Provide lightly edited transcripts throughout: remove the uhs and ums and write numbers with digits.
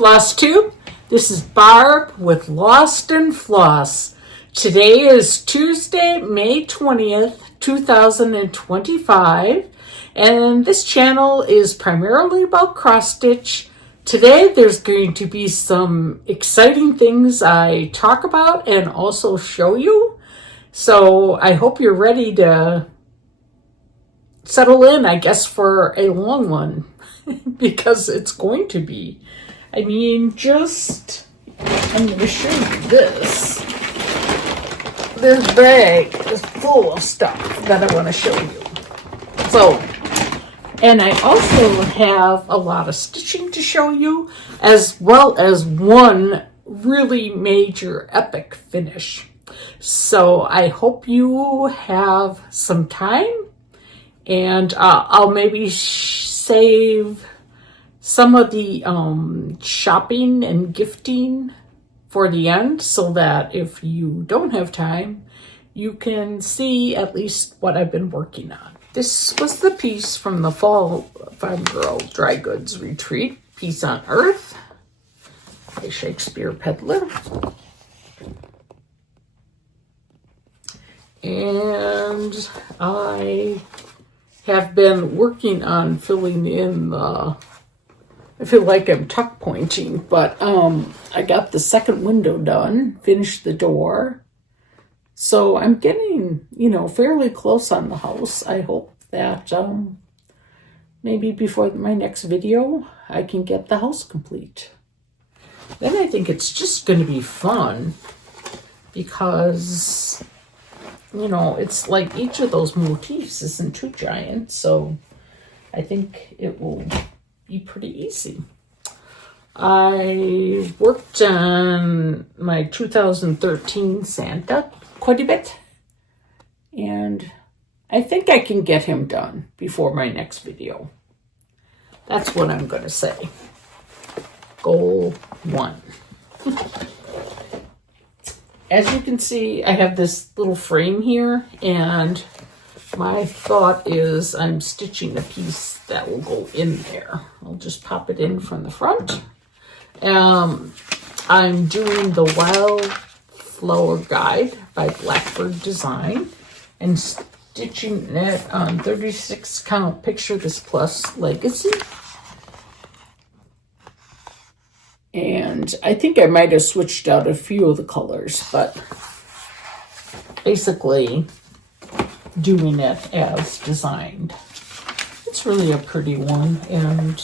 Flosstube. This is Barb with Lost and Floss. Today is Tuesday, May 20th, 2025, and this channel is primarily about cross stitch. Today there's going to be some exciting things I talk about and also show you. So I hope you're ready to settle in, I guess, for a long one because it's going to be. I mean, I'm going to show you this. This bag is full of stuff that I want to show you. So, and I also have a lot of stitching to show you, as well as one really major epic finish. So I hope you have some time, and I'll maybe save some of the shopping and gifting for the end, so that if you don't have time, you can see at least what I've been working on. This was the piece from the Fall Farm Girl Dry Goods Retreat, Peace on Earth by Shakespeare Peddler. And I have been working on filling in I feel like I'm tuck pointing, but I got the second window done, finished the door. So I'm getting, fairly close on the house. I hope that maybe before my next video, I can get the house complete. Then I think it's just going to be fun because, it's like each of those motifs isn't too giant. So I think it will be pretty easy. I worked on my 2013 Santa quite a bit, and I think I can get him done before my next video. That's what I'm going to say. Goal 1. As you can see, I have this little frame here, and my thought is I'm stitching a piece that will go in there. I'll just pop it in from the front. I'm doing the Wildflower Guide by Blackbird Design and stitching it on 36 count Picture This Plus Legacy. And I think I might have switched out a few of the colors, but basically doing it as designed. It's really a pretty one, and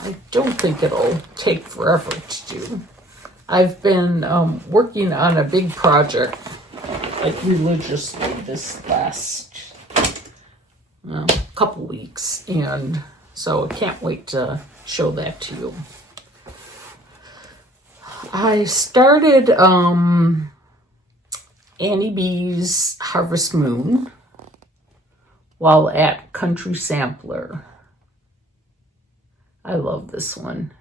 I don't think it'll take forever to do. I've been working on a big project, like religiously, this last couple weeks, and so I can't wait to show that to you. I started Annie B's Harvest Moon while at Country Sampler. I love this one.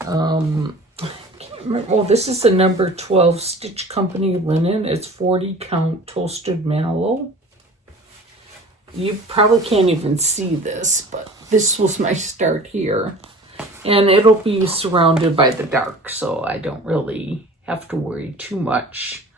I can't remember. Oh, this is the number 12 Stitch Company linen. It's 40 count toasted mallow. You probably can't even see this, but this was my start here. And it'll be surrounded by the dark, so I don't really have to worry too much.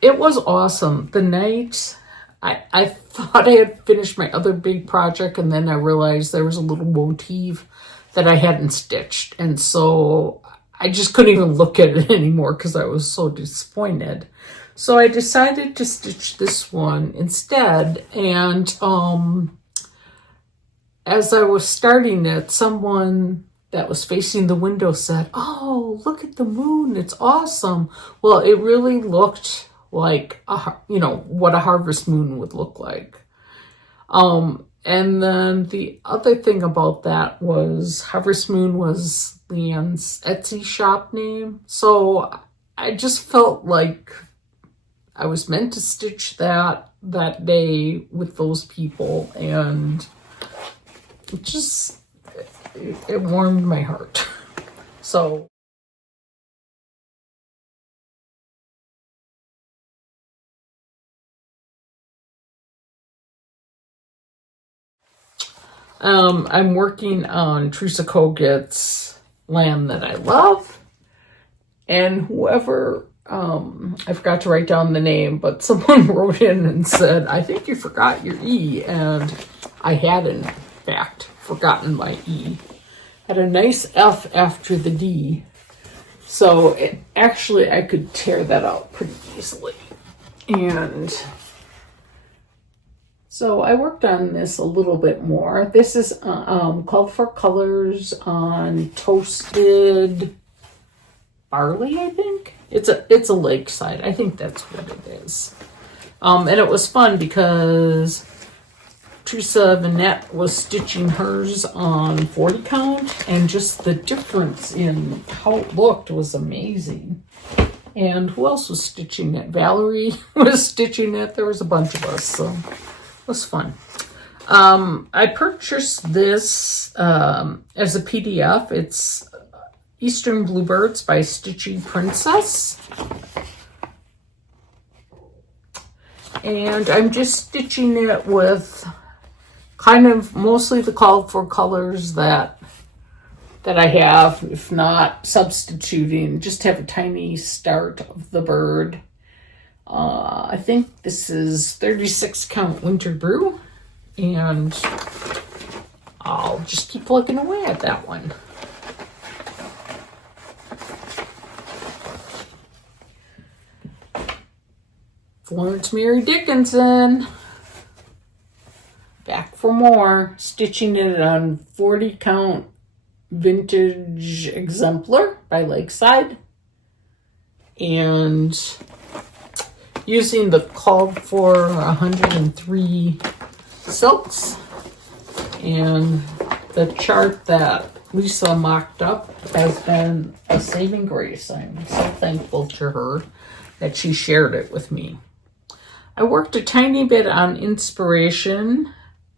It was awesome. The night, I thought I had finished my other big project, and then I realized there was a little motif that I hadn't stitched. And so I just couldn't even look at it anymore because I was so disappointed. So I decided to stitch this one instead. And as I was starting it, someone that was facing the window said, "Oh, look at the moon. It's awesome." Well, it really looked like, what a harvest moon would look like. And then the other thing about that was Harvest Moon was Leanne's Etsy shop name. So I just felt like I was meant to stitch that day with those people, and it warmed my heart. So I'm working on Teresa Kogut's Land That I Love. And whoever, I forgot to write down the name, but someone wrote in and said, I think you forgot your E. And I had, in fact, forgotten my E. Had a nice F after the D. So actually I could tear that out pretty easily. And so I worked on this a little bit more. This is called for colors on toasted barley, I think. It's a lakeside. I think that's what it is. And it was fun because Teresa Vanette was stitching hers on 40 count, and just the difference in how it looked was amazing. And who else was stitching it? Valerie was stitching it. There was a bunch of us, so it was fun. I purchased this as a PDF. It's Eastern Bluebirds by Stitchy Princess. And I'm just stitching it with kind of mostly the called for colors that I have, if not substituting, just have a tiny start of the bird. I think this is 36 count Winter Brew, and I'll just keep plugging away at that one. Florence Mary Dickinson, back for more, stitching it on 40 count Vintage Exemplar by Lakeside, and using the called for 103 silks, and the chart that Lisa mocked up has been a saving grace. I'm so thankful to her that she shared it with me. I worked a tiny bit on Inspiration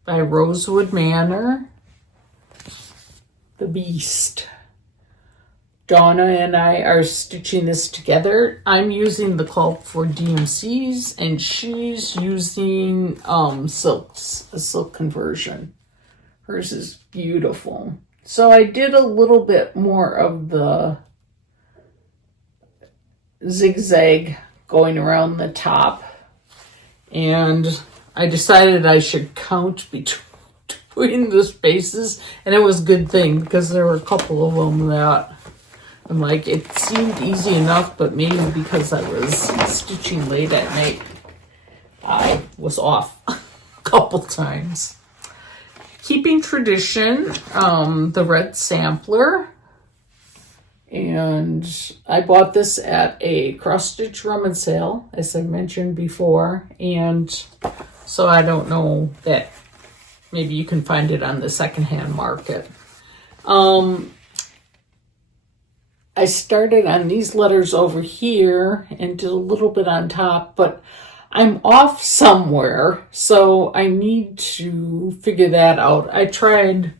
by Rosewood Manor, The Beast. Donna and I are stitching this together. I'm using the called for DMCs, and she's using silks, a silk conversion. Hers is beautiful. So I did a little bit more of the zigzag going around the top, and I decided I should count between the spaces, and it was a good thing because there were a couple of them that I'm like, it seemed easy enough, but maybe because I was stitching late at night, I was off a couple times. Keeping tradition, the red sampler. And I bought this at a cross-stitch rummage sale, as I mentioned before. And so I don't know that maybe you can find it on the secondhand market. I started on these letters over here and did a little bit on top, but I'm off somewhere, so I need to figure that out. I tried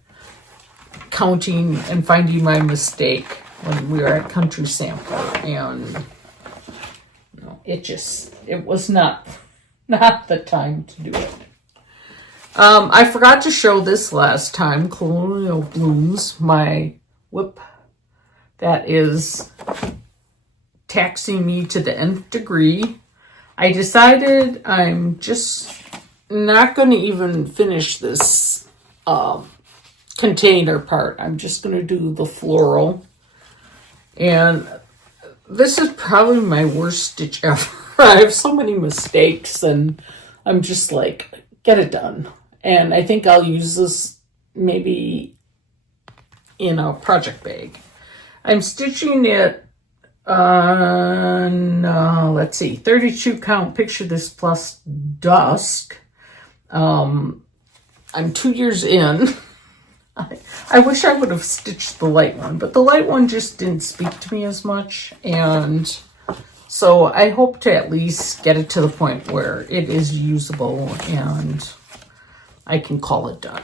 counting and finding my mistake when we were at Country Sampler, and it was not the time to do it. I forgot to show this last time, Colonial Blooms, my whip that is taxing me to the nth degree. I decided I'm just not going to even finish this container part. I'm just going to do the floral. And this is probably my worst stitch ever. I have so many mistakes, and I'm just like, get it done. And I think I'll use this maybe in a project bag. I'm stitching it on, let's see, 32 count, picture this plus dusk. I'm 2 years in. I wish I would have stitched the light one, but the light one just didn't speak to me as much. And so I hope to at least get it to the point where it is usable and I can call it done.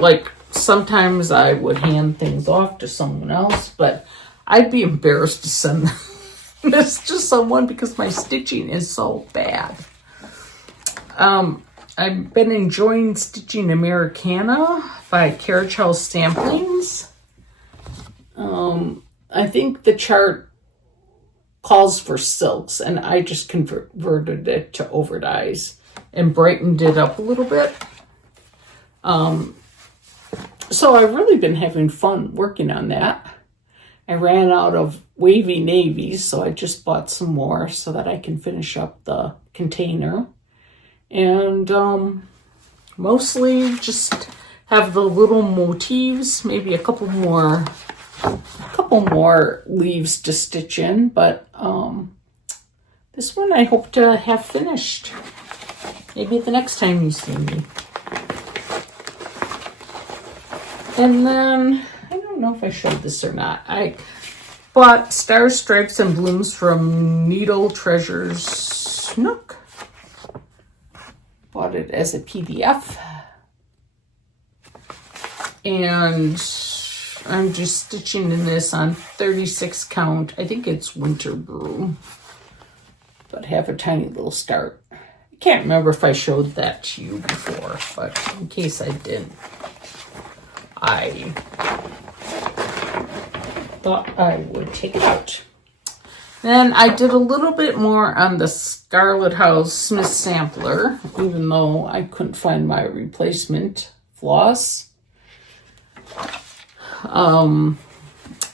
Like sometimes I would hand things off to someone else, but I'd be embarrassed to send this to someone because my stitching is so bad. I've been enjoying stitching Americana by Carriage House Samplings. I think the chart calls for silks, and I just converted it to overdyes and brightened it up a little bit. So I've really been having fun working on that. I ran out of wavy navies, so I just bought some more so that I can finish up the container. And mostly just have the little motifs, maybe a couple more leaves to stitch in, but this one I hope to have finished maybe the next time you see me. And then I don't know if I showed this or not, I bought Stars, Stripes, and Blooms from Needle Treasures Nook. Bought it as a PDF, and I'm just stitching in this on 36 count. I think it's Winter Brew, but have a tiny little start. I can't remember if I showed that to you before, but in case I didn't, I thought I would take it out. Then I did a little bit more on the Scarlet House Smith sampler, even though I couldn't find my replacement floss.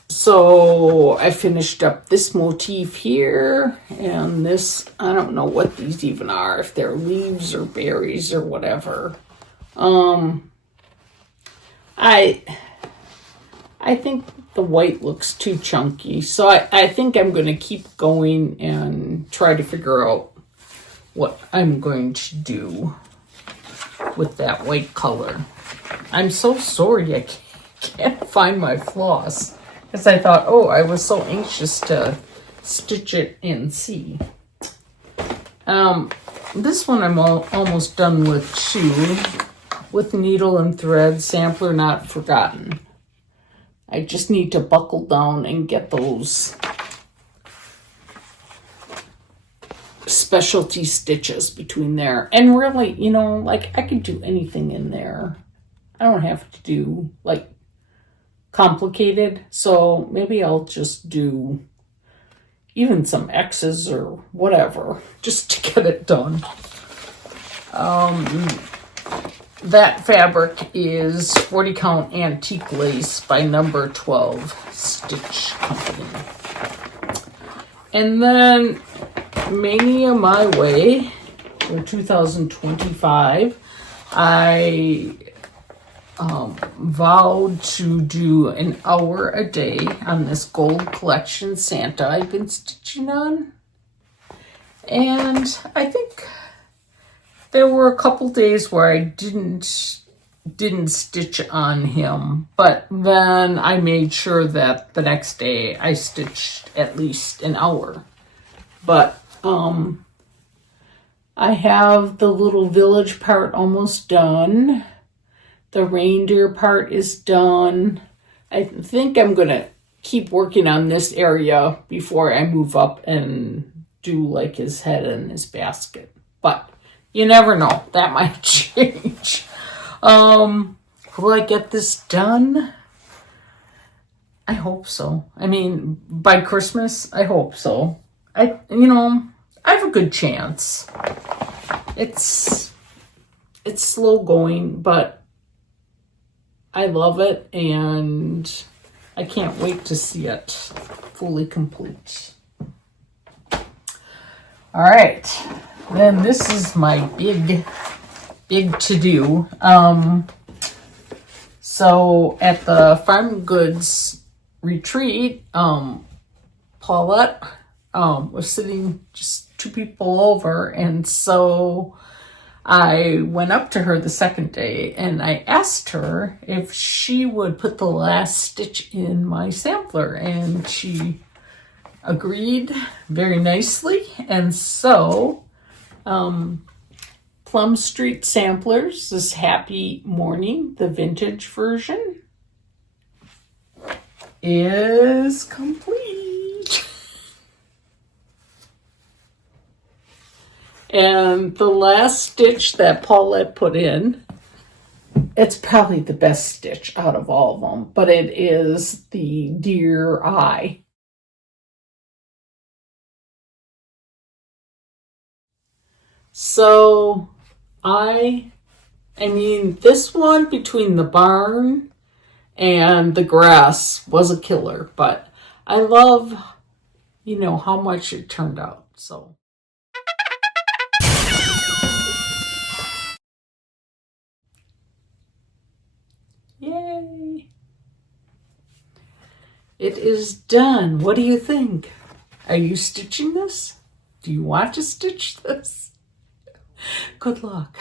So I finished up this motif here, and this, I don't know what these even are, if they're leaves or berries or whatever. I think the white looks too chunky, so I think I'm going to keep going and try to figure out what I'm going to do with that white color. I'm so sorry I can't find my floss, because I thought, oh, I was so anxious to stitch it and see. This one I'm almost done with too, with needle and thread, sampler not forgotten. I just need to buckle down and get those specialty stitches between there. And really, you know, like I could do anything in there. I don't have to do like complicated. So maybe I'll just do even some X's or whatever just to get it done. That fabric is 40 count antique lace by Number 12 Stitch Company. And then Mania My Way for 2025, I vowed to do an hour a day on this gold collection Santa I've been stitching on. And I think there were a couple days where I didn't stitch on him, but then I made sure that the next day I stitched at least an hour. But I have the little village part almost done. The reindeer part is done. I think I'm gonna keep working on this area before I move up and do like his head and his basket. But you never know. That might change. Will I get this done? I hope so. I mean, by Christmas, I hope so. I have a good chance. It's slow going, but I love it, and I can't wait to see it fully complete. All right. Then this is my big to-do. So at the Farm Goods retreat, Paulette was sitting just two people over, and so I went up to her the second day and I asked her if she would put the last stitch in my sampler, and she agreed very nicely. And so Plum Street Samplers, this Happy Morning, the vintage version, is complete. And the last stitch that Paulette put in, it's probably the best stitch out of all of them, but it is the deer eye. So I mean, this one between the barn and the grass was a killer, but I love, how much it turned out, so. Yay! It is done. What do you think? Are you stitching this? Do you want to stitch this? Good luck.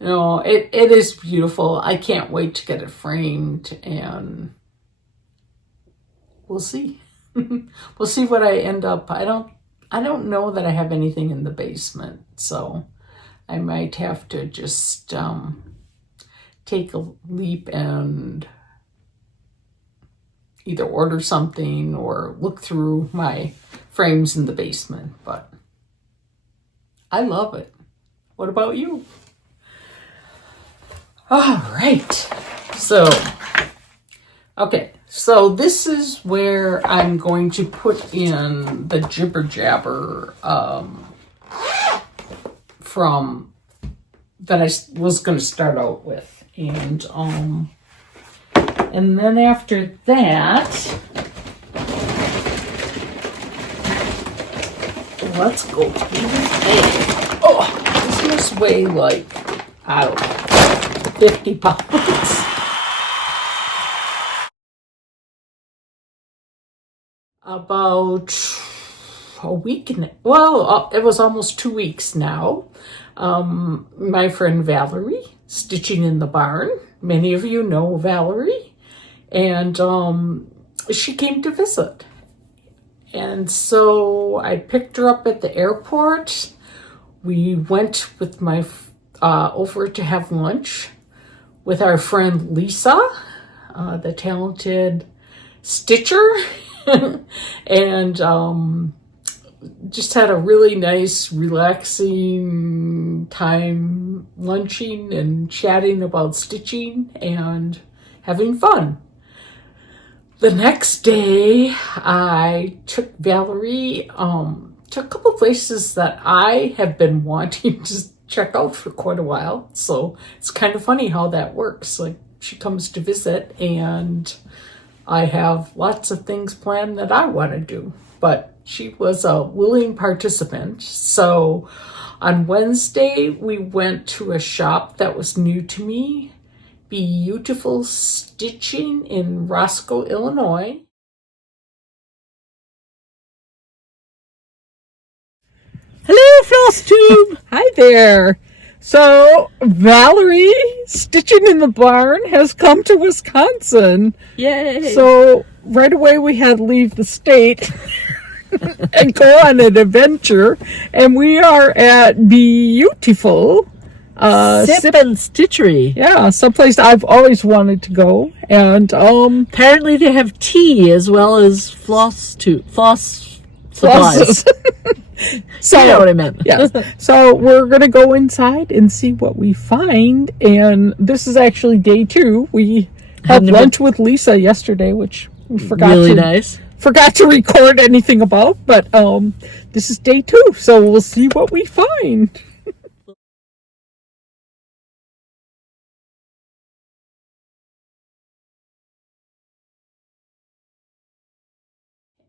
No, it is beautiful. I can't wait to get it framed, and we'll see. We'll see what I end up. I don't know that I have anything in the basement, so I might have to just take a leap and either order something or look through my frames in the basement, but I love it. What about you? All right. So this is where I'm going to put in the jibber jabber from that I was going to start out with, and then after that, let's go through this. Oh, this must weigh like, I don't know, 50 pounds. About a week, it was almost 2 weeks now. My friend Valerie, Stitching in the Barn. Many of you know Valerie. And she came to visit. And so I picked her up at the airport. We went with my over to have lunch with our friend Lisa, the talented stitcher, and just had a really nice, relaxing time lunching and chatting about stitching and having fun. The next day, I took Valerie to a couple places that I have been wanting to check out for quite a while. So it's kind of funny how that works. Like, she comes to visit and I have lots of things planned that I want to do. But she was a willing participant. So on Wednesday, we went to a shop that was new to me. Beautiful Stitching in Roscoe, Illinois. Hello, Flosstube. Hi there. So Valerie, Stitching in the Barn, has come to Wisconsin. Yay! So right away we had to leave the state and go on an adventure. And we are at beautiful Sip and Stitchery. Yeah, someplace I've always wanted to go. And apparently they have tea as well as floss supplies. So, you know what I meant. Yes. So we're going to go inside and see what we find. And this is actually day 2. We had lunch with Lisa yesterday, which we forgot to record anything about. But this is day 2, so we'll see what we find.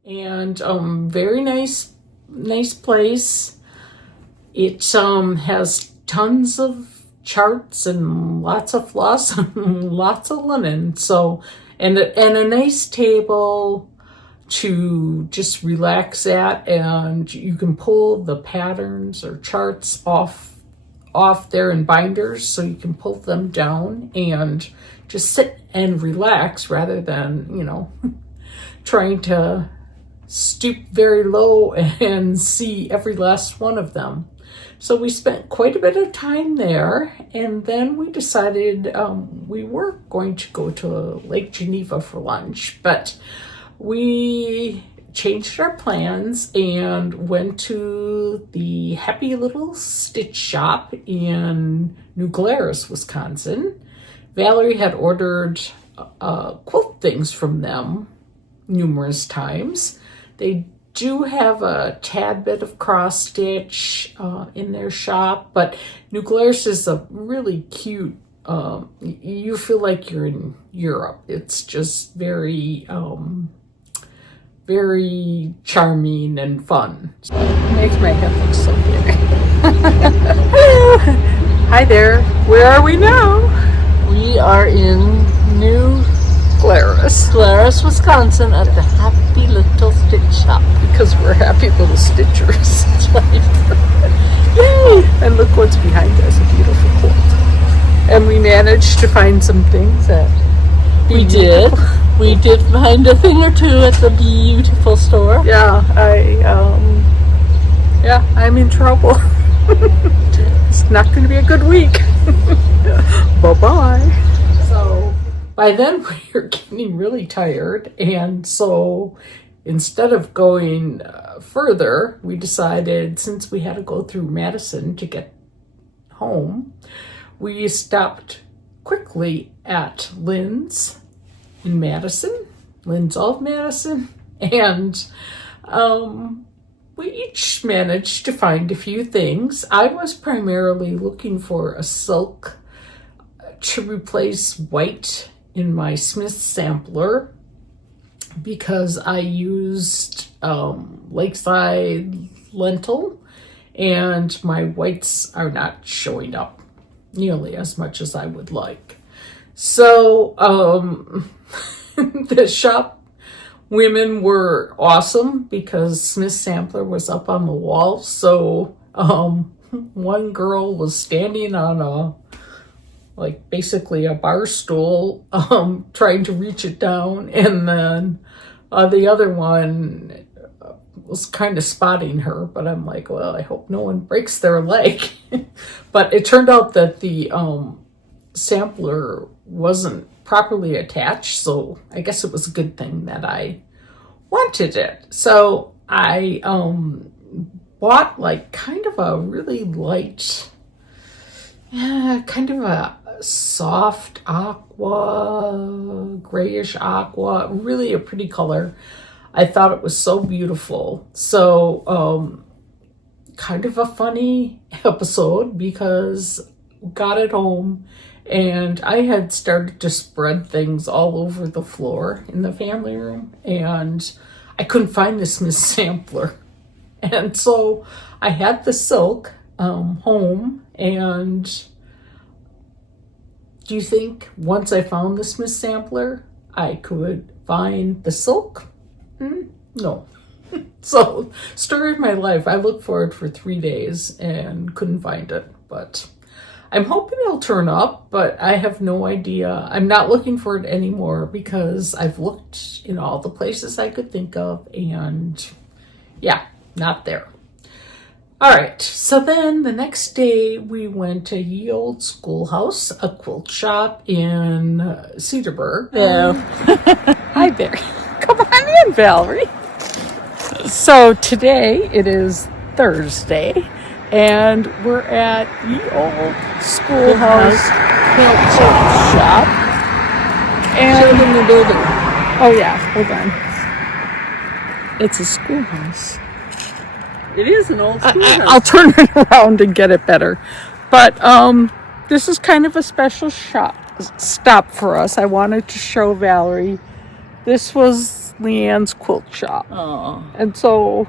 And very nice place. It has tons of charts and lots of floss and lots of linen. So and a nice table to just relax at, and you can pull the patterns or charts off there in binders, so you can pull them down and just sit and relax rather than trying to stoop very low and see every last one of them. So we spent quite a bit of time there, and then we decided we were going to go to Lake Geneva for lunch, but we changed our plans and went to the Happy Little Stitch Shop in New Glarus, Wisconsin. Valerie had ordered quilt things from them numerous times. They do have a tad bit of cross stitch in their shop, but New Glarus is a really cute, you feel like you're in Europe. It's just very, very charming and fun. It makes my head look so big. Hello! Hi there. Where are we now? We are in New Glarus. Wisconsin at the Happy Little Stitch Shop. Because we're happy little stitchers. That's right. Yay! And look what's behind us, a beautiful quilt. And we managed to find some things that We did. We did find a thing or two at the beautiful store. Yeah, I'm in trouble. It's not going to be a good week. Bye-bye. So by then we were getting really tired, and so instead of going further, we decided, since we had to go through Madison to get home, we stopped quickly at Lynn's in Madison, Lynn's of Madison, and we each managed to find a few things. I was primarily looking for a silk to replace white in my Smith sampler because I used Lakeside lentil and my whites are not showing up nearly as much as I would like. So the shop women were awesome because Smith's sampler was up on the wall. So one girl was standing on basically a bar stool, trying to reach it down, and then the other one was kind of spotting her, but I'm like, well, I hope no one breaks their leg. But it turned out that the sampler wasn't properly attached, so I guess it was a good thing that I wanted it. So I bought kind of a really light, kind of a soft aqua, grayish aqua, really a pretty color. I thought it was so beautiful. So kind of a funny episode because we got it home and I had started to spread things all over the floor in the family room, and I couldn't find the Smith sampler. And so I had the silk home, and do you think once I found the Smith sampler, I could find the silk? No. So, story of my life. I looked for it for 3 days and couldn't find it, but I'm hoping it'll turn up, but I have no idea. I'm not looking for it anymore because I've looked in all the places I could think of, and yeah, not there. All right, so then the next day we went to Ye Old Schoolhouse, a quilt shop in Cedarburg. There. Hi there. Come on in, Valerie. So today it is Thursday, and we're at Ye Old Schoolhouse Quilt Shop. Show And them the building. oh yeah, hold on. It's a schoolhouse. It is an old schoolhouse. I'll turn it around and get it better. But this is kind of a special stop for us. I wanted to show Valerie. This was Leanne's quilt shop. Oh. And so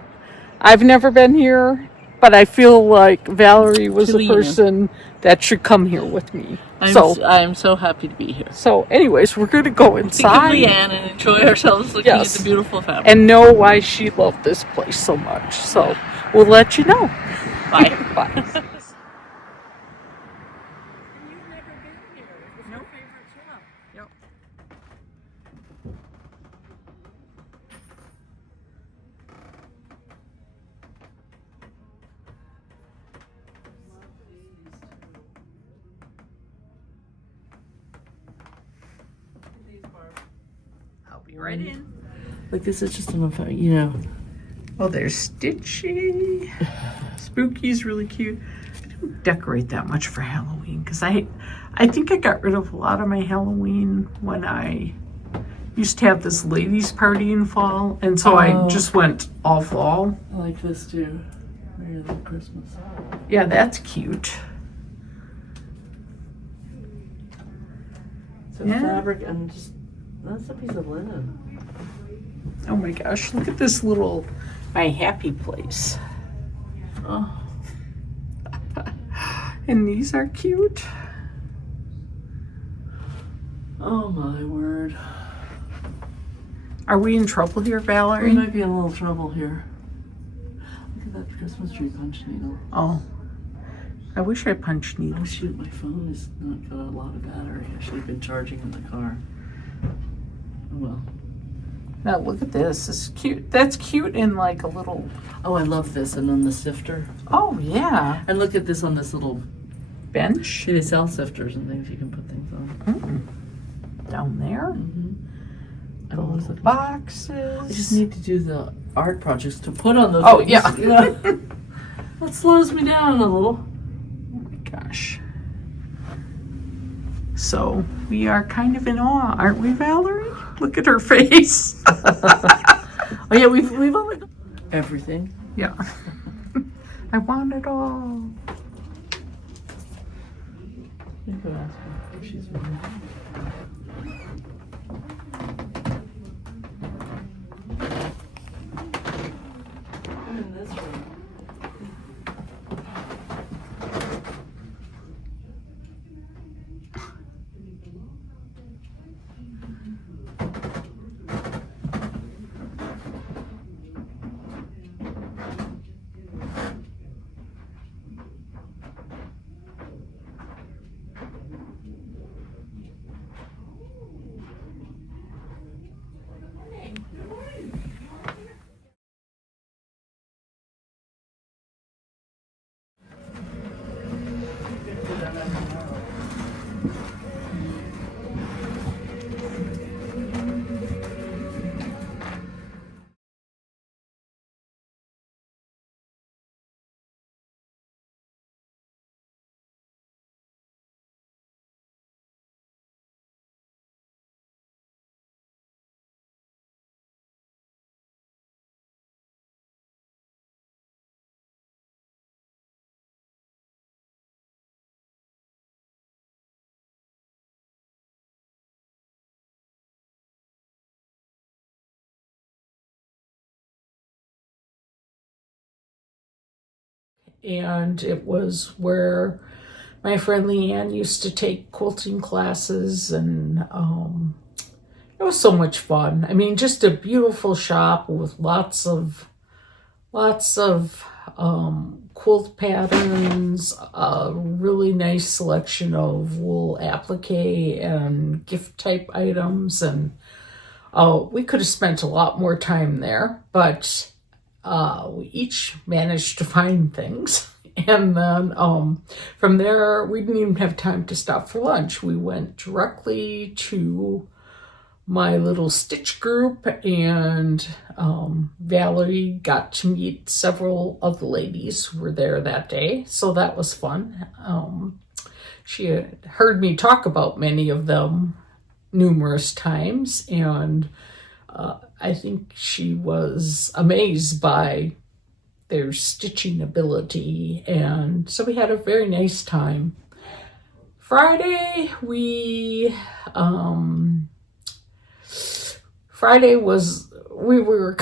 I've never been here, but I feel like Valerie was the person that should come here with me. I'm so happy to be here. So anyways, we're going to go inside. Think of Leanne and enjoy ourselves looking at the beautiful fabric. And know why she loved this place so much. So we'll let you know. Bye. Bye. I'll be right in. Like this is just an, you know. Oh, there's Stitchy. Spooky's really cute. I don't decorate that much for Halloween because I think I got rid of a lot of my Halloween when I used to have this ladies' party in fall, and so I just went all fall. I like this too. Merry Little Christmas. Yeah, that's cute. So fabric and just, that's a piece of linen. Oh my gosh, look at this little, my happy place. Oh. And these are cute. Oh my word. Are we in trouble here, Valerie? We might be in a little trouble here. Look at that Christmas tree punch needle. Oh, I wish I punched Oh needles. shoot, my phone has not got a lot of battery. I should have been charging in the car. Oh well. Now look at this. This is cute. That's cute in like a little. Oh, I love this. And then the sifter. Oh yeah. And look at this on this little Bench. See, they sell sifters and things you can put things on. Down there. Mm-hmm. The little boxes. I just need to do the art projects to put on those. Oh, things, yeah. You know? That slows me down a little. Oh my gosh. So we are kind of in awe, aren't we, Valerie? Look at her face. Oh yeah, we've only got everything. Yeah. I want it all. You go ask her if she's ready. I'm in this room. And it was where my friend Leanne used to take quilting classes, and it was so much fun. I mean, just a beautiful shop with lots of quilt patterns, a really nice selection of wool applique and gift type items, and we could have spent a lot more time there, but we each managed to find things. And then from there, we didn't even have time to stop for lunch. We went directly to my little stitch group, and Valerie got to meet several of the ladies who were there that day. So that was fun. She had heard me talk about many of them numerous times, and I think she was amazed by their stitching ability, and so we had a very nice time. Friday we were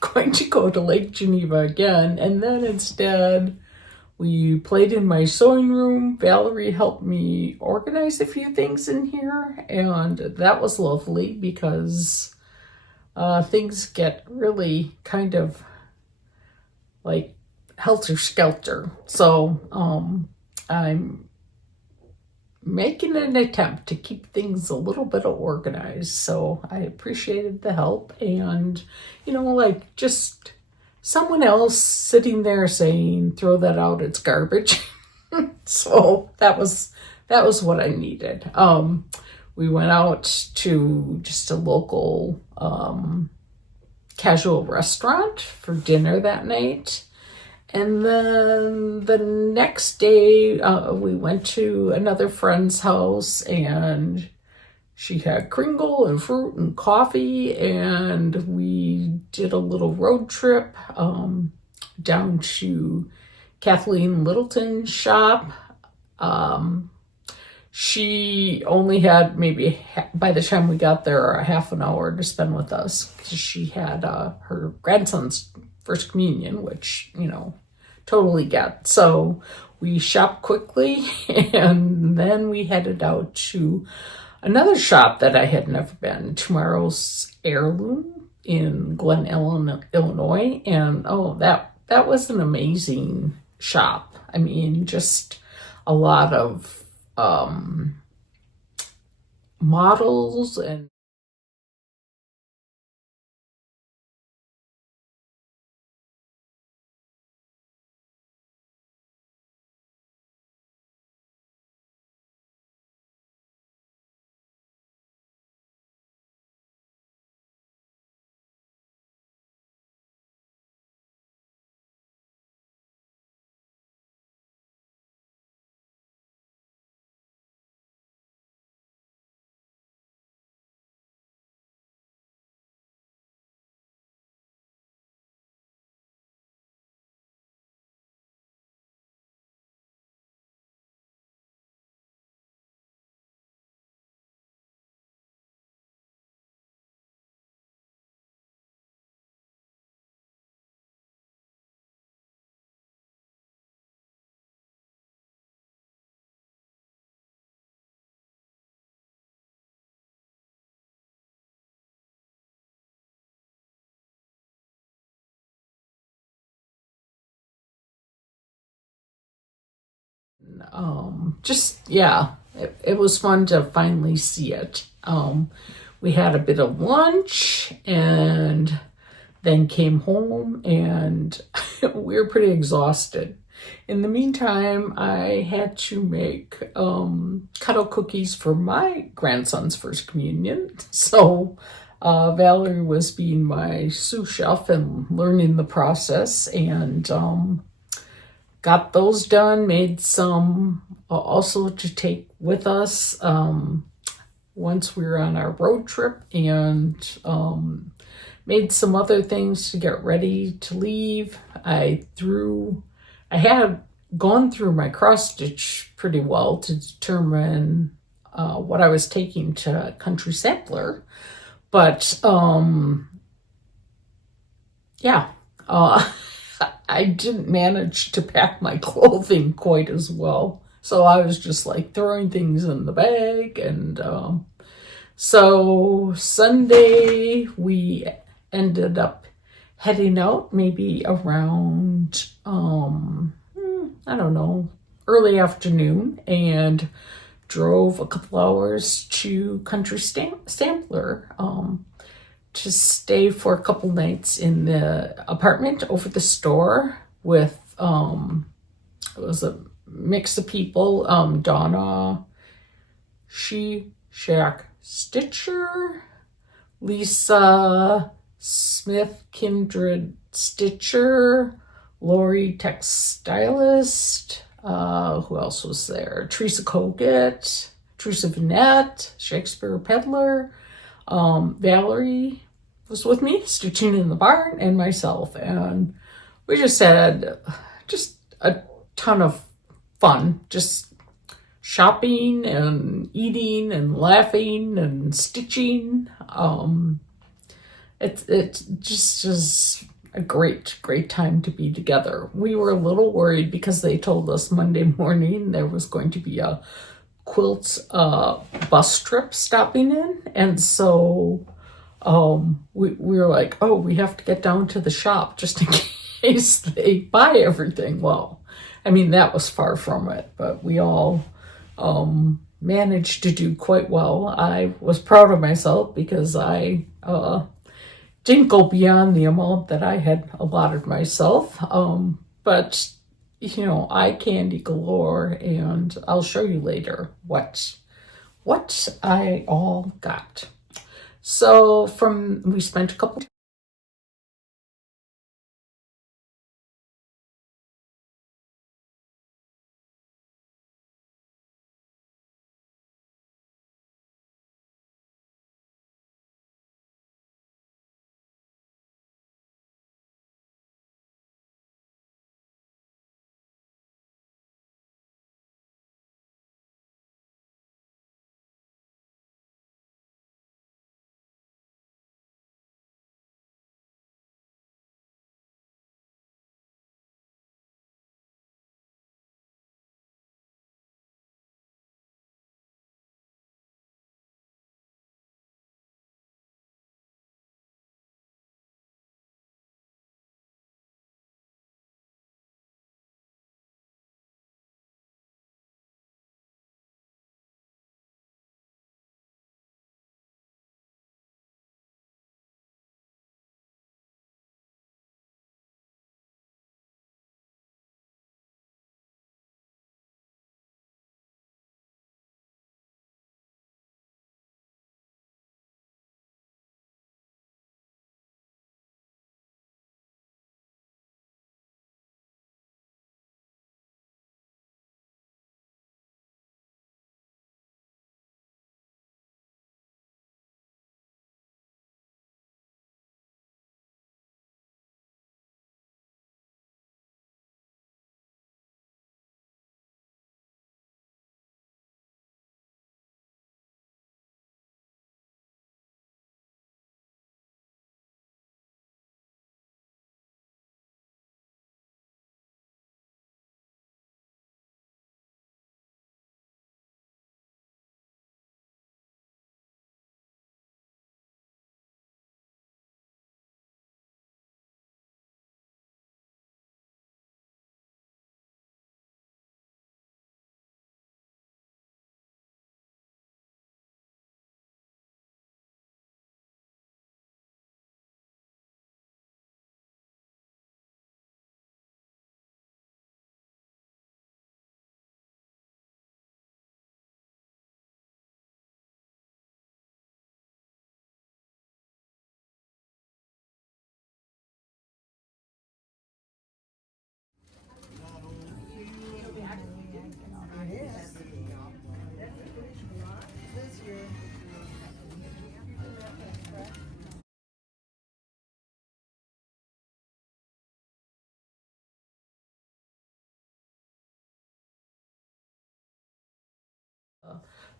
going to go to Lake Geneva again, and then instead we played in my sewing room. Valerie helped me organize a few things in here, and that was lovely because things get really kind of like helter-skelter. So I'm making an attempt to keep things a little bit organized. So I appreciated the help, and like just someone else sitting there saying, throw that out, it's garbage. So that was what I needed. We went out to just a local casual restaurant for dinner that night. And then the next day, we went to another friend's house, and she had kringle and fruit and coffee, and we did a little road trip down to Kathleen Littleton's shop. She only had maybe, by the time we got there, a half an hour to spend with us, because she had her grandson's first communion, which, totally get. So we shopped quickly, and then we headed out to another shop that I had never been, Tomorrow's Heirloom in Glen Ellen, Illinois. And that was an amazing shop. I mean, just a lot of models and it was fun to finally see it. We had a bit of lunch and then came home, and we were pretty exhausted. In the meantime, I had to make cuddle cookies for my grandson's first communion. So Valerie was being my sous chef and learning the process, and got those done, made some also to take with us once we were on our road trip, and made some other things to get ready to leave. I had gone through my cross stitch pretty well to determine what I was taking to Country Sampler, but I didn't manage to pack my clothing quite as well. So I was just like throwing things in the bag. And so Sunday we ended up heading out maybe around, I don't know, early afternoon, and drove a couple hours to Country Sampler to stay for a couple nights in the apartment over the store with, it was a mix of people, Donna, Shack Stitcher, Lisa Smith Kindred Stitcher, Lori Textilist, who else was there? Teresa Colgate, Teresa Vanette, Shakespeare Peddler, Valerie was with me, Stitching in the Barn, and myself, and we just had just a ton of fun, just shopping and eating and laughing and stitching. It just is a great time to be together. We were a little worried because they told us Monday morning there was going to be a quilt bus trip stopping in, and so we were like, oh, we have to get down to the shop just in case they buy everything. Well, I mean, that was far from it, but we all managed to do quite well. I was proud of myself because I didn't go beyond the amount that I had allotted myself, but eye candy galore, and I'll show you later what I all got. So we spent a couple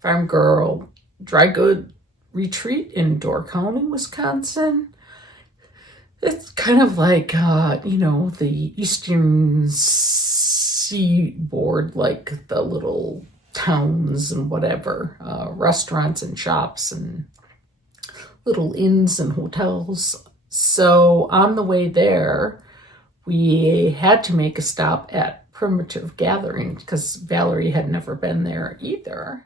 Farm Girl Dry Good Retreat in Door County, Wisconsin. It's kind of like, the eastern seaboard, like the little towns and whatever, restaurants and shops and little inns and hotels. So on the way there, we had to make a stop at Primitive Gathering because Valerie had never been there either.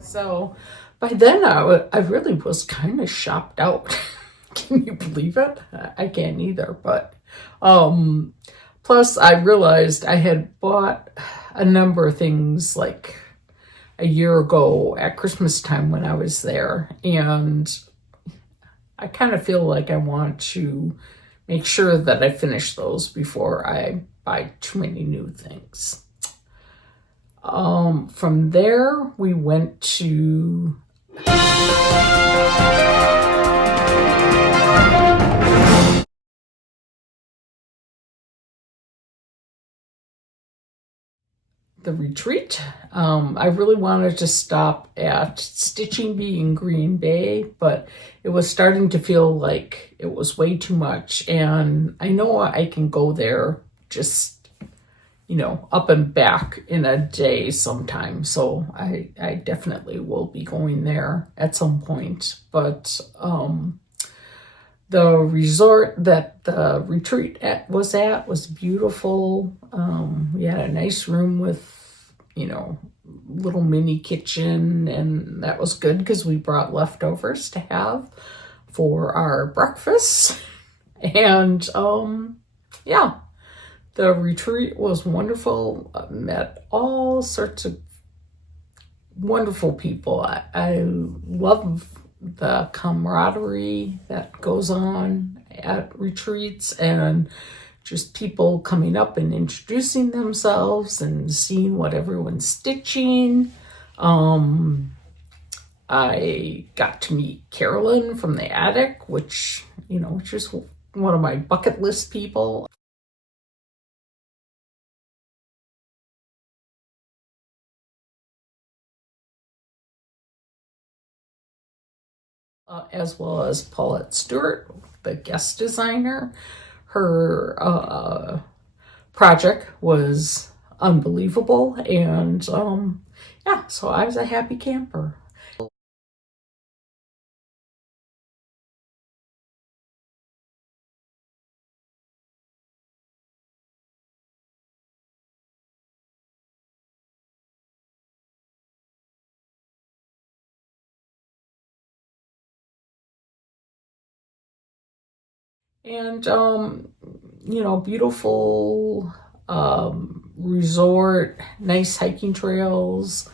So by then I really was kind of shopped out. Can you believe it? I can't either. But plus I realized I had bought a number of things like a year ago at Christmas time when I was there. And I kind of feel like I want to make sure that I finish those before I buy too many new things. From there, we went to the retreat. I really wanted to stop at Stitching Bee in Green Bay, but it was starting to feel like it was way too much. And I know I can go there just up and back in a day sometime. So I definitely will be going there at some point. But the resort that the retreat was beautiful. We had a nice room with, little mini kitchen, and that was good because we brought leftovers to have for our breakfast. And yeah. The retreat was wonderful. I met all sorts of wonderful people. I love the camaraderie that goes on at retreats and just people coming up and introducing themselves and seeing what everyone's stitching. I got to meet Carolyn from the attic, which is one of my bucket list people. As well as Paulette Stewart, the guest designer. Her project was unbelievable, and so I was a happy camper. And beautiful resort, nice hiking trails.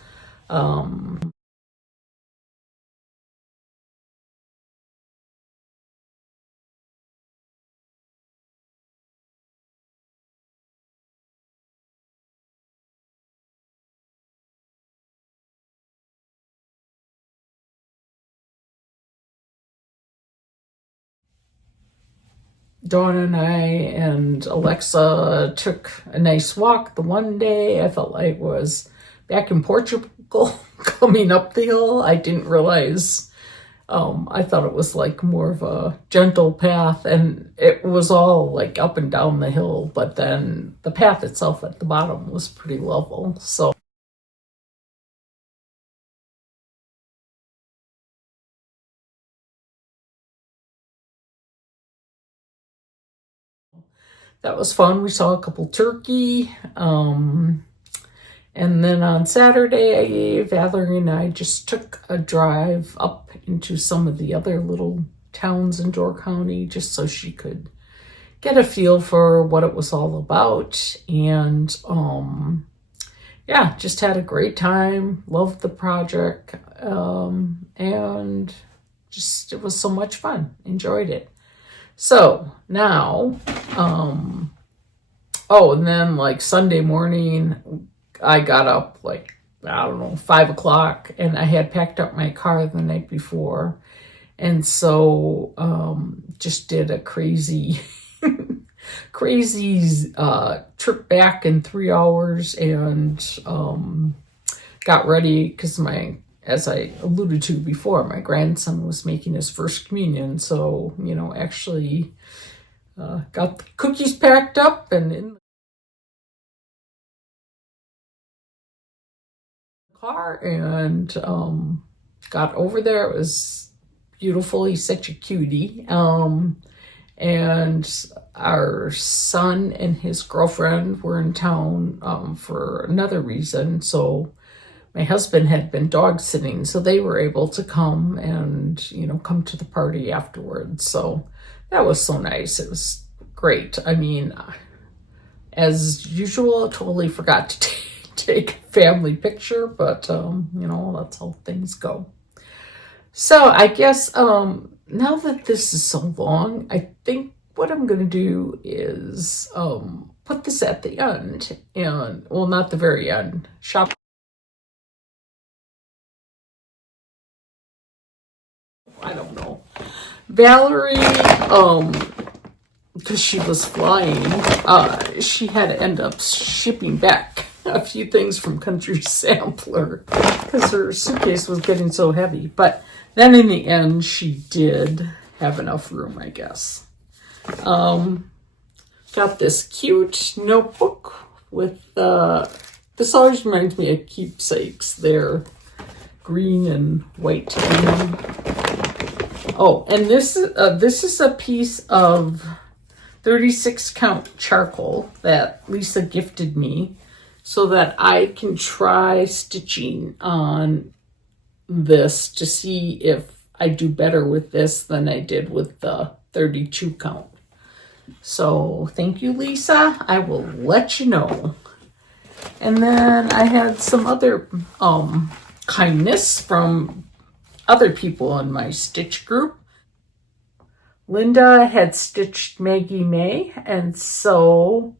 Dawn and I and Alexa took a nice walk the one day. I felt like I was back in Portugal coming up the hill. I didn't realize, I thought it was like more of a gentle path, and it was all like up and down the hill, but then the path itself at the bottom was pretty level. So that was fun. We saw a couple turkey. And then on Saturday, Valerie and I just took a drive up into some of the other little towns in Door County just so she could get a feel for what it was all about. And yeah, just had a great time. Loved the project. And just, it was so much fun. Enjoyed it. So now, oh, and then like Sunday morning, I got up like, I don't know, 5 o'clock, and I had packed up my car the night before. And so just did a crazy, crazy trip back in 3 hours, and got ready because as I alluded to before, my grandson was making his first communion. So, actually got the cookies packed up and in the car, and got over there. It was beautiful. He's such a cutie. And our son and his girlfriend were in town for another reason. So my husband had been dog sitting, so they were able to come and, come to the party afterwards. So that was so nice. It was great. I mean, as usual, I totally forgot to take a family picture, but, that's how things go. So I guess now that this is so long, I think what I'm going to do is put this at the end, and, well, not the very end, shop. I don't know. Valerie, because she was flying, she had to end up shipping back a few things from Country Sampler because her suitcase was getting so heavy. But then in the end, she did have enough room, I guess. Got this cute notebook with, this always reminds me of keepsakes. They're green and white. Oh, and this is a piece of 36 count charcoal that Lisa gifted me so that I can try stitching on this to see if I do better with this than I did with the 32 count. So thank you, Lisa. I will let you know. And then I had some other kindness from other people in my stitch group. Linda had stitched Maggie May, and so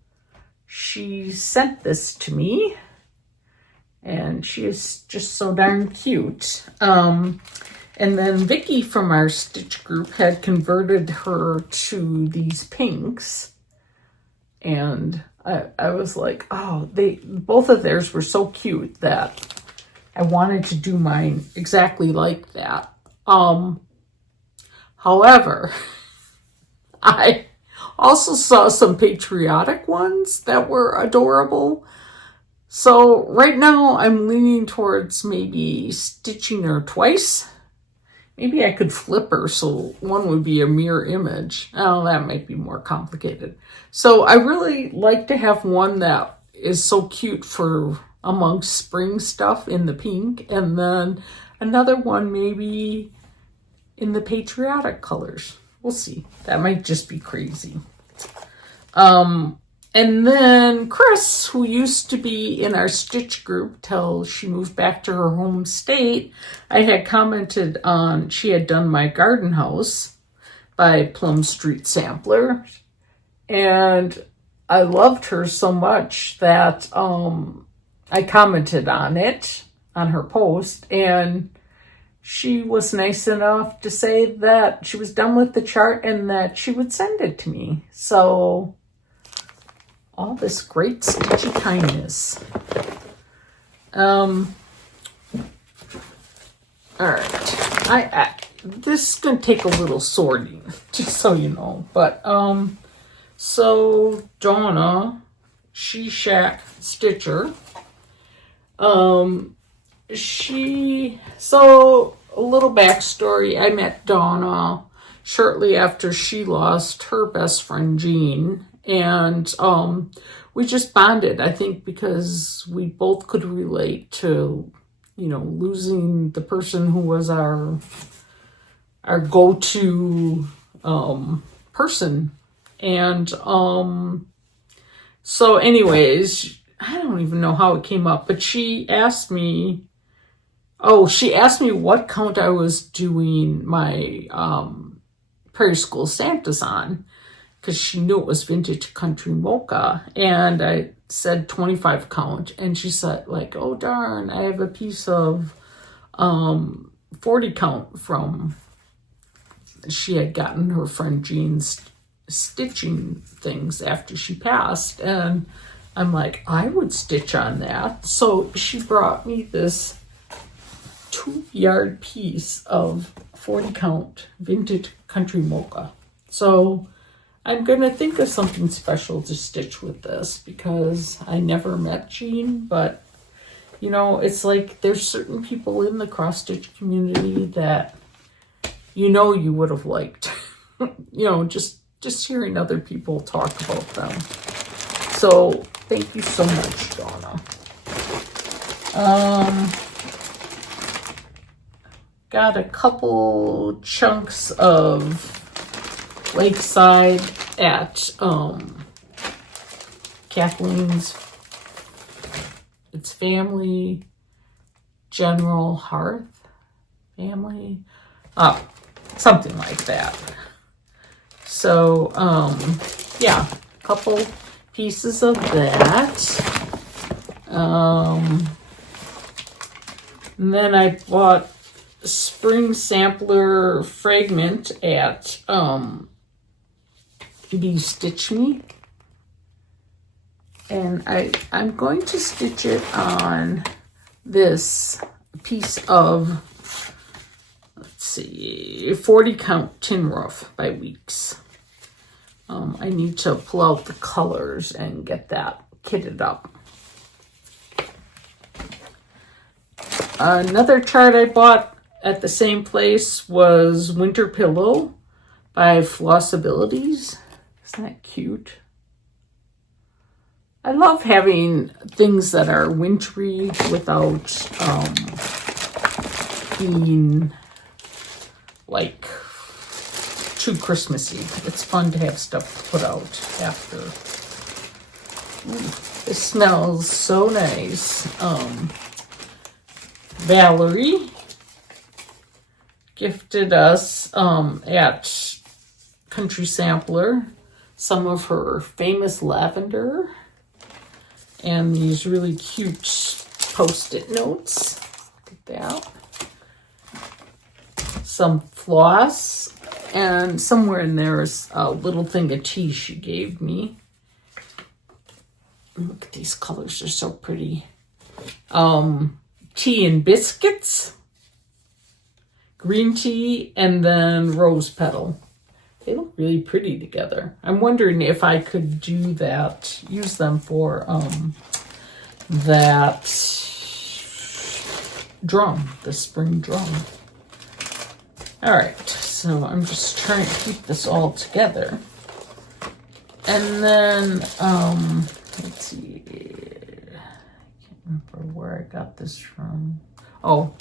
she sent this to me, and she is just so darn cute. And then Vicky from our stitch group had converted her to these pinks, and I was like, oh, both of theirs were so cute that I wanted to do mine exactly like that. However, I also saw some patriotic ones that were adorable. So right now I'm leaning towards maybe stitching her twice. Maybe I could flip her so one would be a mirror image. Oh, that might be more complicated. So I really like to have one that is so cute for amongst spring stuff in the pink, and then another one maybe in the patriotic colors. We'll see. That might just be crazy. And then Chris, who used to be in our stitch group till she moved back to her home state, I had commented on, she had done my garden house by Plum Street Sampler, and I loved her so much that I commented on it, on her post, and she was nice enough to say that she was done with the chart and that she would send it to me. So all this great Stitchy Kindness. All right. This is going to take a little sorting, just so you know. But, so Donna, She Shack Stitcher, so a little backstory. I met Donna shortly after she lost her best friend Jean, and we just bonded, I think, because we both could relate to, losing the person who was our go-to person. And so anyways, I don't even know how it came up, but she asked me what count I was doing my Prairie School Santas on, because she knew it was Vintage Country Mocha. And I said 25 count, and she said, like, oh darn, I have a piece of 40 count from, she had gotten her friend Jean's stitching things after she passed. And I'm like, I would stitch on that. So she brought me this 2-yard piece of 40 count Vintage Country Mocha. So I'm going to think of something special to stitch with this, because I never met Jean, but it's like there's certain people in the cross stitch community that you would have liked. Just hearing other people talk about them. So thank you so much, Donna. Got a couple chunks of Lakeside at Kathleen's. It's Family General Hearth Family, something like that. So yeah, a couple pieces of that. And then I bought Spring Sampler Fragment at Be Stitch Me, and I'm going to stitch it on this piece of, let's see, 40 count Tin Roof by Weeks. I need to pull out the colors and get that kitted up. Another chart I bought at the same place was Winter Pillow by Flossabilities. Isn't that cute? I love having things that are wintry without being like too Christmassy. It's fun to have stuff to put out after. Ooh, this smells so nice. Valerie gifted us at Country Sampler some of her famous lavender and these really cute post-it notes. Look at that. Some floss, and somewhere in there is a little thing of tea she gave me. Look at these colors, they're so pretty. Tea and biscuits, green tea, and then rose petal. They look really pretty together. I'm wondering if I could do that, use them for that drum, the spring drum. All right, so I'm just trying to keep this all together. And then, let's see, I can't remember where I got this from. Oh,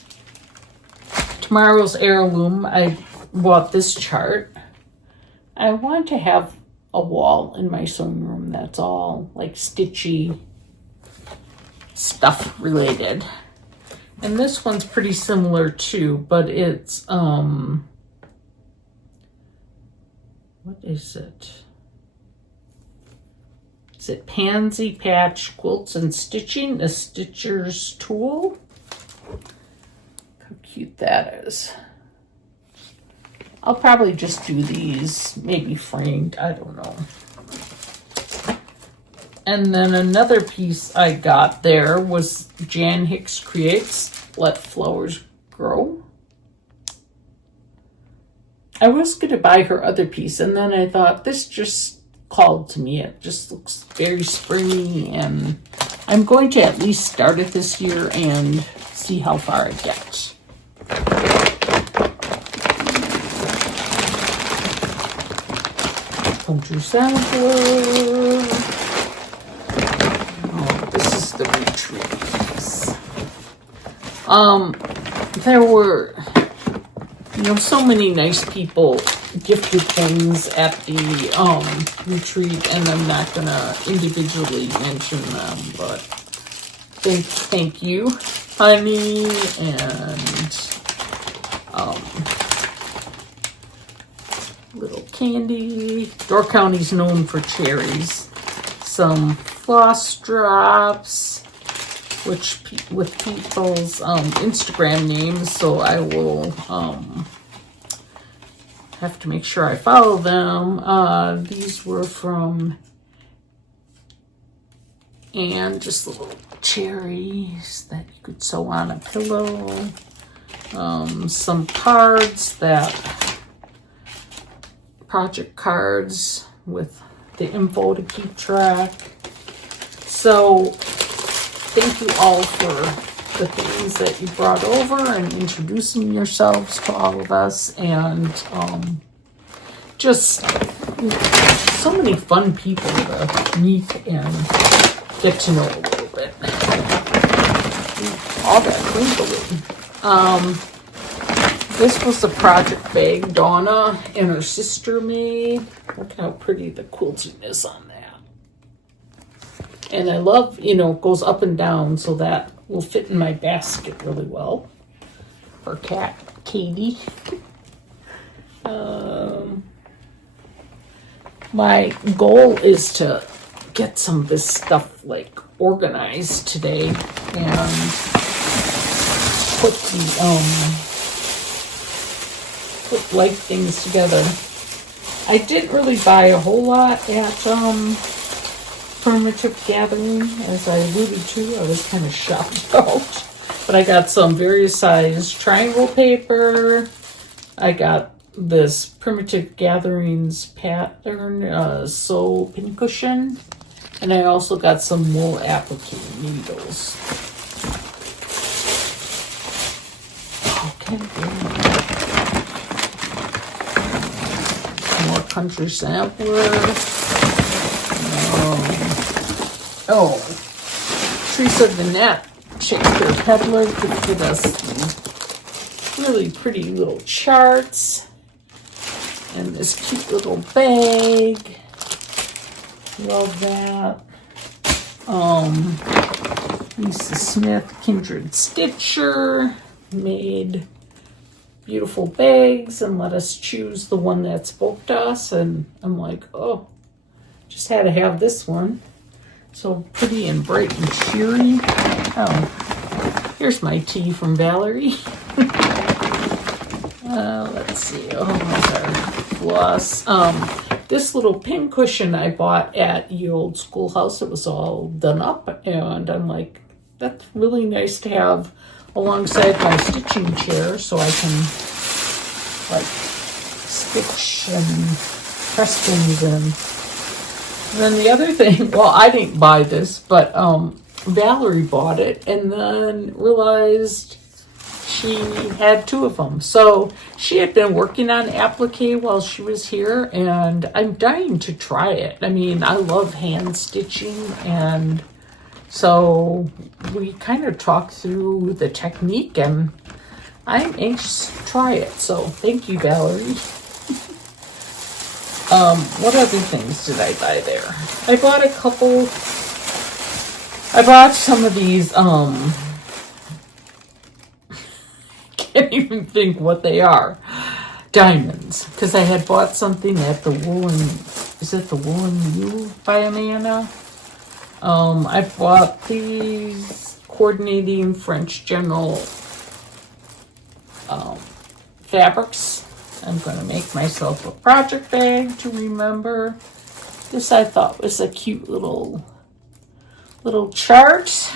Tomorrow's Heirloom, I bought this chart. I want to have a wall in my sewing room that's all like stitchy stuff related. And this one's pretty similar too, but it's, what is it? Is it Pansy Patch Quilts and Stitching, a Stitcher's Tool? How cute that is. I'll probably just do these, maybe framed, I don't know. And then another piece I got there was Jan Hicks Creates Let Flowers Grow. I was going to buy her other piece, and then I thought this just called to me. It just looks very springy, and I'm going to at least start it this year and see how far I get. Country sampler. Oh, this is the retreats. There were, so many nice people gifted things at the retreat, and I'm not gonna individually mention them, but thank you, honey, and little candy. Door County's known for cherries. Some floss drops, which with people's Instagram names, so I will have to make sure I follow them. These were from Anne, just little cherries that you could sew on a pillow. Some cards, project cards with the info to keep track. So thank you all for the things that you brought over and introducing yourselves to all of us, and just so many fun people to meet and get to know a little bit. All that crinkling. This was the project bag Donna and her sister made. Look how pretty the quilting is on that. And I love, it goes up and down, so that will fit in my basket really well. For cat, Katie. My goal is to get some of this stuff organized today and put like things together. I didn't really buy a whole lot at Primitive Gathering, as I alluded to. I was kind of shocked out. But I got some various size triangle paper. I got this Primitive Gatherings pattern sew pincushion. And I also got some wool applique needles. Okay. More country sampler. Teresa the Net, Shakespeare Peddler, gifted us these really pretty little charts and this cute little bag. Love that. Lisa Smith, Kindred Stitcher, made beautiful bags and let us choose the one that spoke to us, and I'm like, oh, just had to have this one. So pretty and bright and cheery. Oh, here's my tea from Valerie. Let's see. Oh, those are floss. This little pin cushion I bought at the old schoolhouse. It was all done up, and I'm like, that's really nice to have alongside my stitching chair, so I can stitch and press things in. And then the other thing, well, I didn't buy this, but Valerie bought it and then realized she had two of them. So she had been working on applique while she was here, and I'm dying to try it. I mean, I love hand stitching, and so we kind of talked through the technique, and I'm anxious to try it. So thank you, Valerie. What other things did I buy there? I bought a couple. I bought some of these, can't even think what they are. Diamonds. Because I had bought something at the Woolen, is it the Woolen U by Amanda? I bought these coordinating French General fabrics. I'm going to make myself a project bag to remember. This I thought was a cute little chart.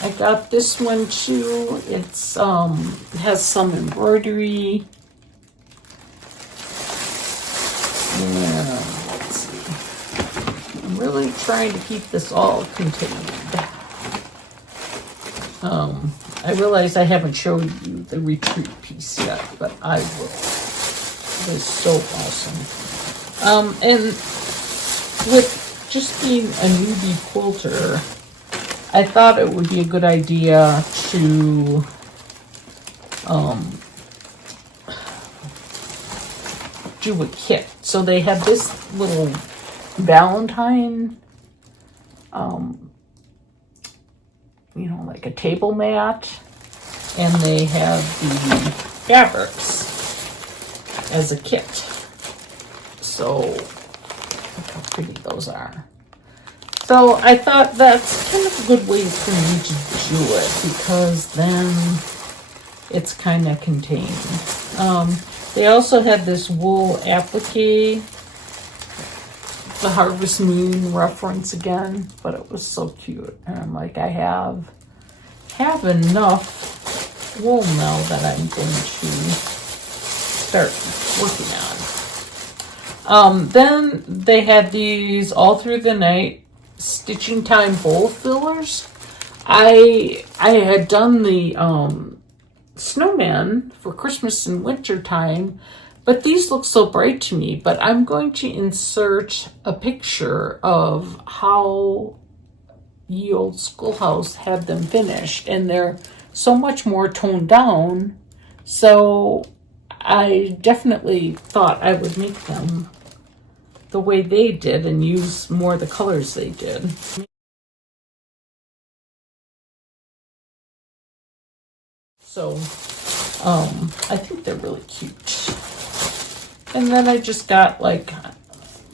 I got this one too. It's it has some embroidery. Yeah, let's see. I'm really trying to keep this all contained. I realize I haven't shown you the retreat piece yet, but I will. It is so awesome. And with just being a newbie quilter, I thought it would be a good idea to do a kit. So they have this little Valentine, you know, like a table mat, and they have the fabrics as a kit. So look how pretty those are. So I thought that's kind of a good way for me to do it, because then it's kind of contained. They also had this wool applique, the Harvest Moon reference again, but it was so cute. And I'm like, I have enough wool now that I'm going to start working on. Then they had these all through the night Stitching Time bowl fillers. I had done the snowman for Christmas and winter time, but these look so bright to me. But I'm going to insert a picture of how Ye Old Schoolhouse had them finished, and they're so much more toned down. So I definitely thought I would make them the way they did and use more of the colors they did. So I think they're really cute. And then I just got like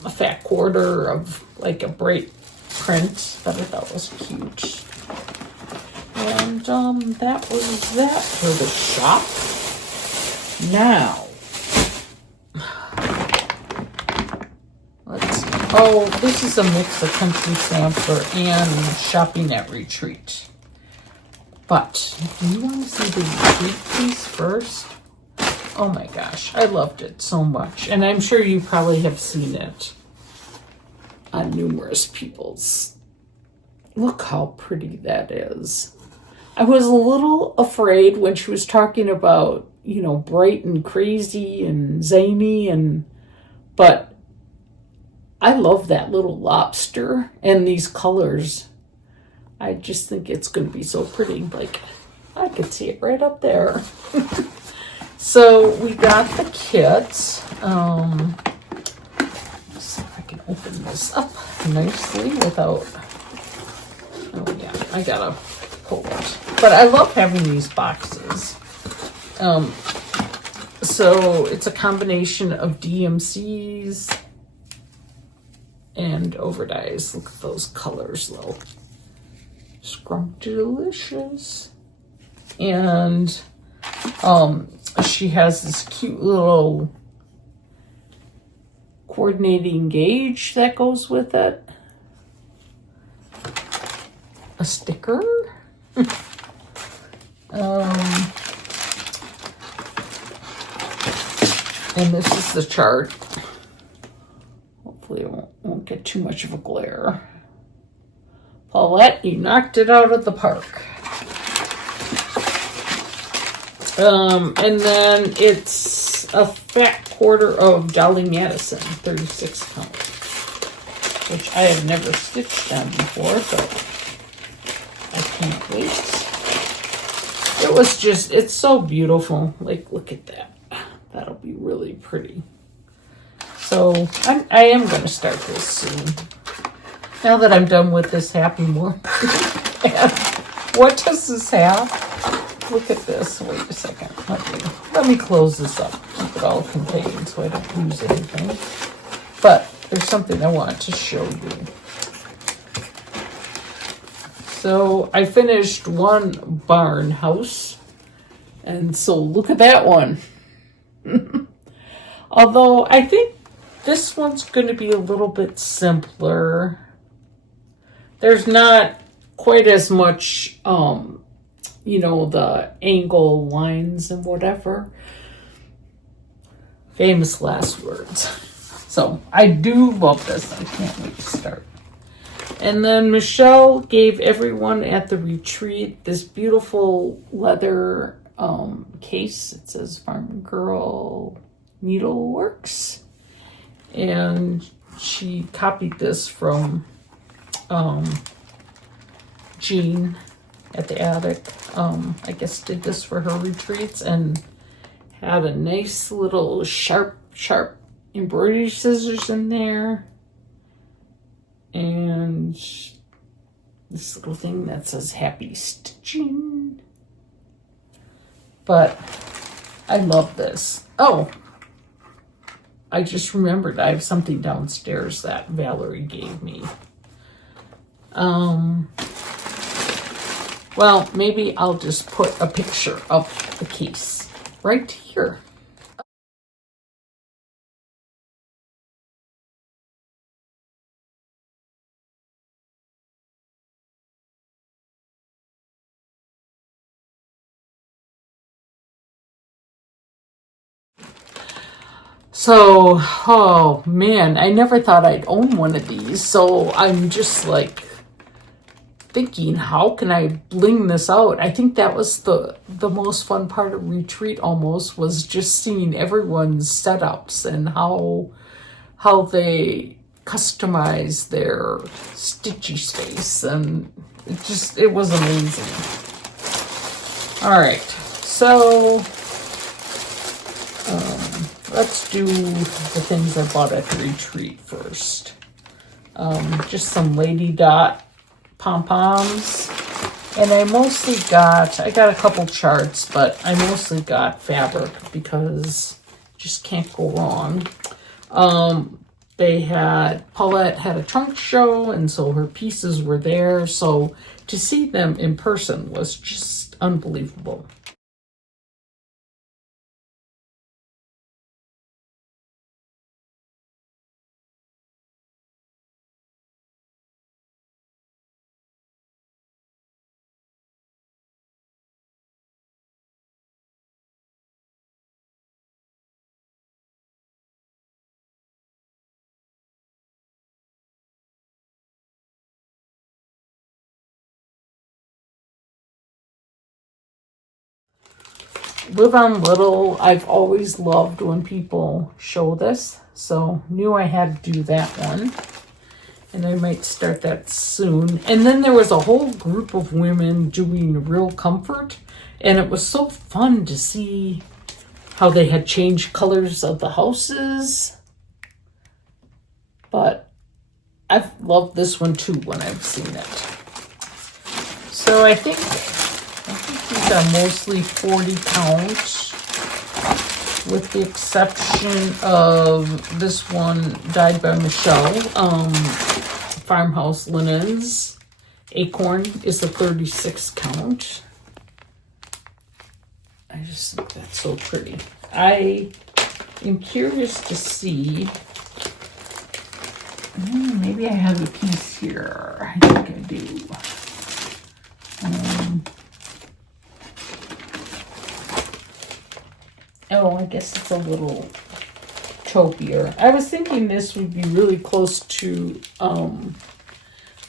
a fat quarter of like a bright print that I thought was cute. And that was that for the shop. Now, let's see. Oh, this is a mix of Country Sampler and Shopping at Retreat. But do you want to see the retreat piece first? Oh my gosh, I loved it so much. And I'm sure you probably have seen it on numerous people's. Look how pretty that is. I was a little afraid when she was talking about, you know, bright and crazy and zany, but I love that little lobster and these colors. I just think it's going to be so pretty. Like, I could see it right up there. So we got the kit. Let's see if I can open this up nicely without, oh yeah, I gotta pull it. But I love having these boxes. So it's a combination of DMCs and overdyes. Look at those colors though. Scrumptious. And she has this cute little coordinating gauge that goes with it. A sticker. And this is the chart. Hopefully it won't get too much of a glare. Paulette, you knocked it out of the park. And then it's a fat quarter of Dolly Madison, 36 count, which I have never stitched on before, so I can't wait. It was just, it's so beautiful. Like, look at that. That'll be really pretty. So I am going to start this soon. Now that I'm done with this happy morning. And what does this have? Look at this. Wait a second. Let me close this up. Keep it all contained so I don't lose anything. But there's something I want to show you. So I finished one barn house. And so look at that one. Although I think this one's going to be a little bit simpler. There's not quite as much, you know, the angle lines and whatever. Famous last words. So I do love this. I can't wait to start. And then Michelle gave everyone at the retreat this beautiful leather case. It says Farm Girl Needleworks. And she copied this from Jean at the attic. I guess did this for her retreats and had a nice little sharp embroidery scissors in there. And this little thing that says happy stitching. But I love this. Oh, I just remembered I have something downstairs that Valerie gave me. Well, maybe I'll just put a picture of the case right here. So, oh man, I never thought I'd own one of these. So I'm just like thinking, how can I bling this out? I think that was the most fun part of retreat almost, was just seeing everyone's setups and how they customize their stitchy space, and it was amazing. All right, so let's do the things I bought at the retreat first. Just some Lady Dot pom-poms. And I got a couple charts, but I mostly got fabric because just can't go wrong. Paulette had a trunk show, and so her pieces were there. So to see them in person was just unbelievable. Live on Little, I've always loved when people show this, so knew I had to do that one. And I might start that soon. And then there was a whole group of women doing Real Comfort, and it was so fun to see how they had changed colors of the houses. But I've loved this one too when I've seen it. So I think these are mostly 40 count, with the exception of this one dyed by Michelle, Farmhouse Linens. Acorn is a 36 count. I just think that's so pretty. I am curious to see, maybe I have a piece here. I think I do. Oh, I guess it's a little taupier. I was thinking this would be really close to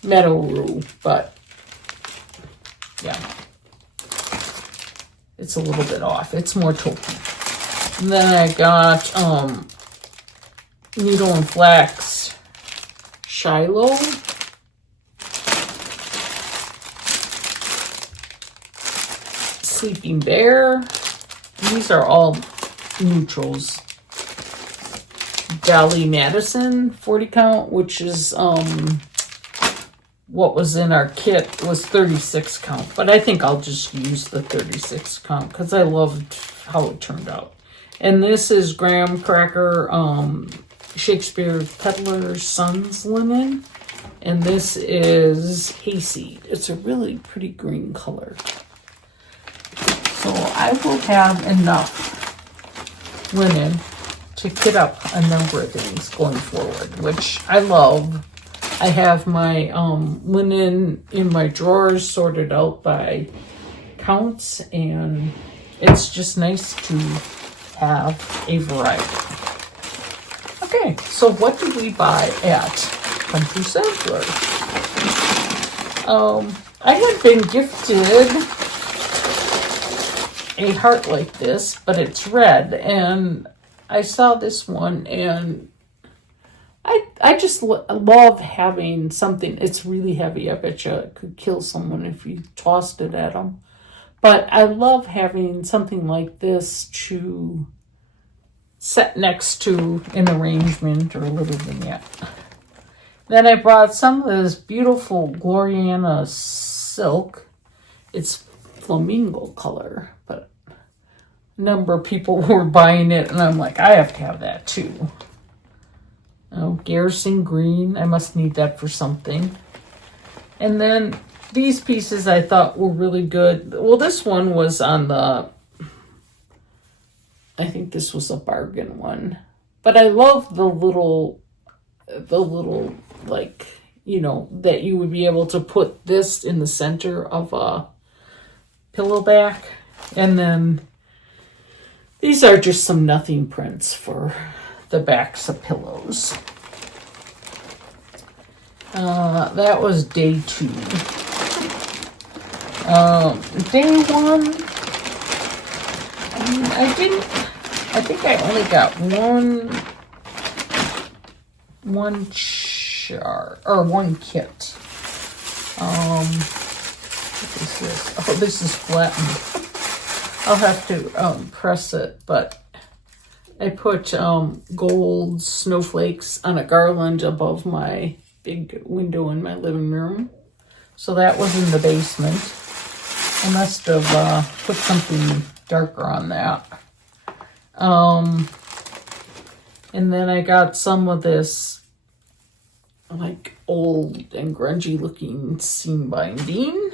Meadow Rue, but yeah, it's a little bit off. It's more taupey. And then I got Needle and Flax Shiloh. Sleeping Bear. These are all neutrals. Dolly Madison 40 count, which is what was in our kit was 36 count, but I think I'll just use the 36 count because I loved how it turned out. And this is Graham Cracker Shakespeare Peddler's Sons linen, and this is Hayseed. It's a really pretty green color. So I will have enough linen to kit up a number of things going forward, which I love. I have my linen in my drawers sorted out by counts, and it's just nice to have a variety. Okay, so what did we buy at Country Sampler? I had been gifted a heart like this, but it's red, and I saw this one, and I just love having something. It's really heavy. I bet you it could kill someone if you tossed it at them. But I love having something like this to set next to an arrangement or a little vignette. Then I brought some of this beautiful Gloriana silk. It's flamingo color, but a number of people were buying it, and I'm like, I have to have that too. Oh, Garrison green. I must need that for something. And then these pieces I thought were really good. Well, this one was on the, I think this was a bargain one. But I love the little, like, you know, that you would be able to put this in the center of a pillow back. And then these are just some nothing prints for the backs of pillows. That was day 2. Day 1, I think I only got one one kit. What is this? Oh, this is flattened. I'll have to press it, but I put gold snowflakes on a garland above my big window in my living room. So that was in the basement. I must have put something darker on that. And then I got some of this like old and grungy looking seam binding.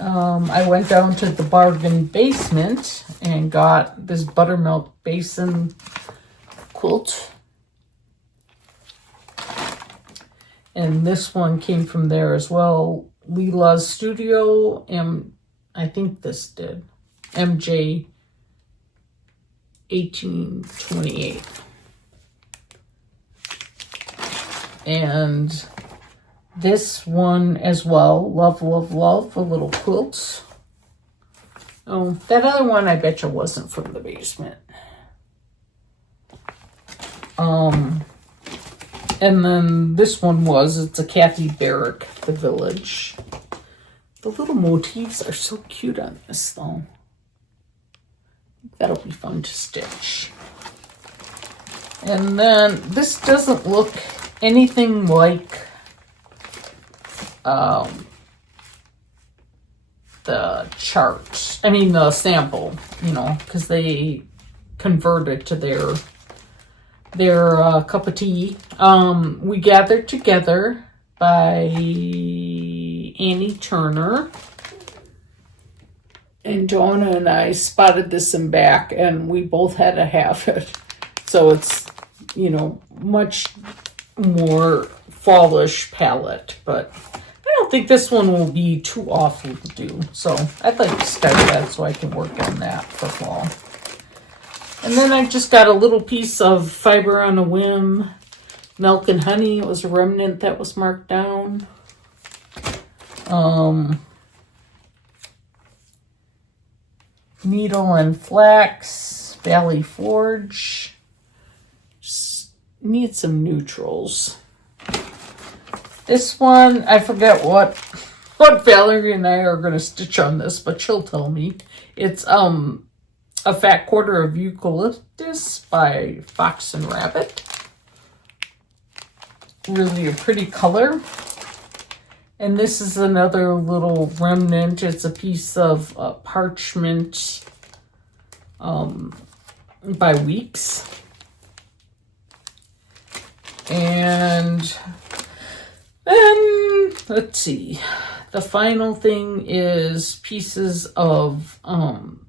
I went down to the bargain basement and got this buttermilk basin quilt. And this one came from there as well. Leela's Studio, I think this did. MJ 1828. And this one as well, love, love, love, a little quilt. Oh, that other one I bet you wasn't from the basement. And then this one it's a Kathy Barrick, The Village. The little motifs are so cute on this though. That'll be fun to stitch. And then this doesn't look anything like the chart. I mean the sample, you know, because they converted to their cup of tea. We Gathered Together by Annie Turner. And Donna and I spotted this in back, and we both had to have it. So it's, you know, much more fallish palette, but I don't think this one will be too awful to do. So I'd like to start that so I can work on that for fall. And then I just got a little piece of Fiber on a Whim, Milk and Honey. It was a remnant that was marked down. Needle and Flax, Valley Forge. Just need some neutrals. This one, I forget what Valerie and I are going to stitch on this, but she'll tell me. It's A Fat Quarter of Eucalyptus by Fox and Rabbit. Really a pretty color. And this is another little remnant. It's a piece of parchment by Weeks. And then, let's see. the final thing is pieces of, I'm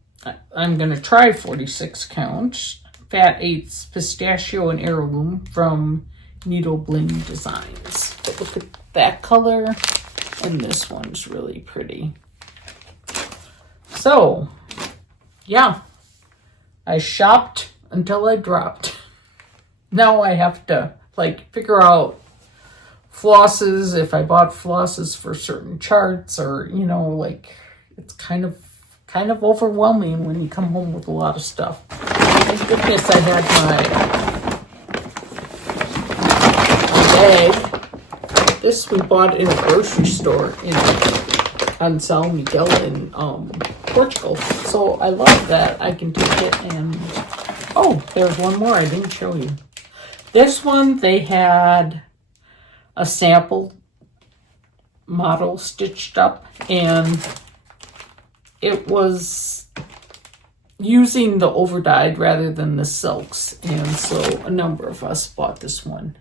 going to try 46 count, Fat Eighths Pistachio and Heirloom from Needle Bling Designs. But look at that color, and this one's really pretty. So, yeah, I shopped until I dropped. Now I have to, like, figure out flosses, if I bought flosses for certain charts, or, you know, like, it's kind of overwhelming when you come home with a lot of stuff. Thank goodness I had my bag. This we bought in a grocery store on San Miguel in Portugal. So I love that I can take it and... Oh, there's one more I didn't show you. This one, they had a sample model stitched up, and it was using the overdyed rather than the silks, and so a number of us bought this one.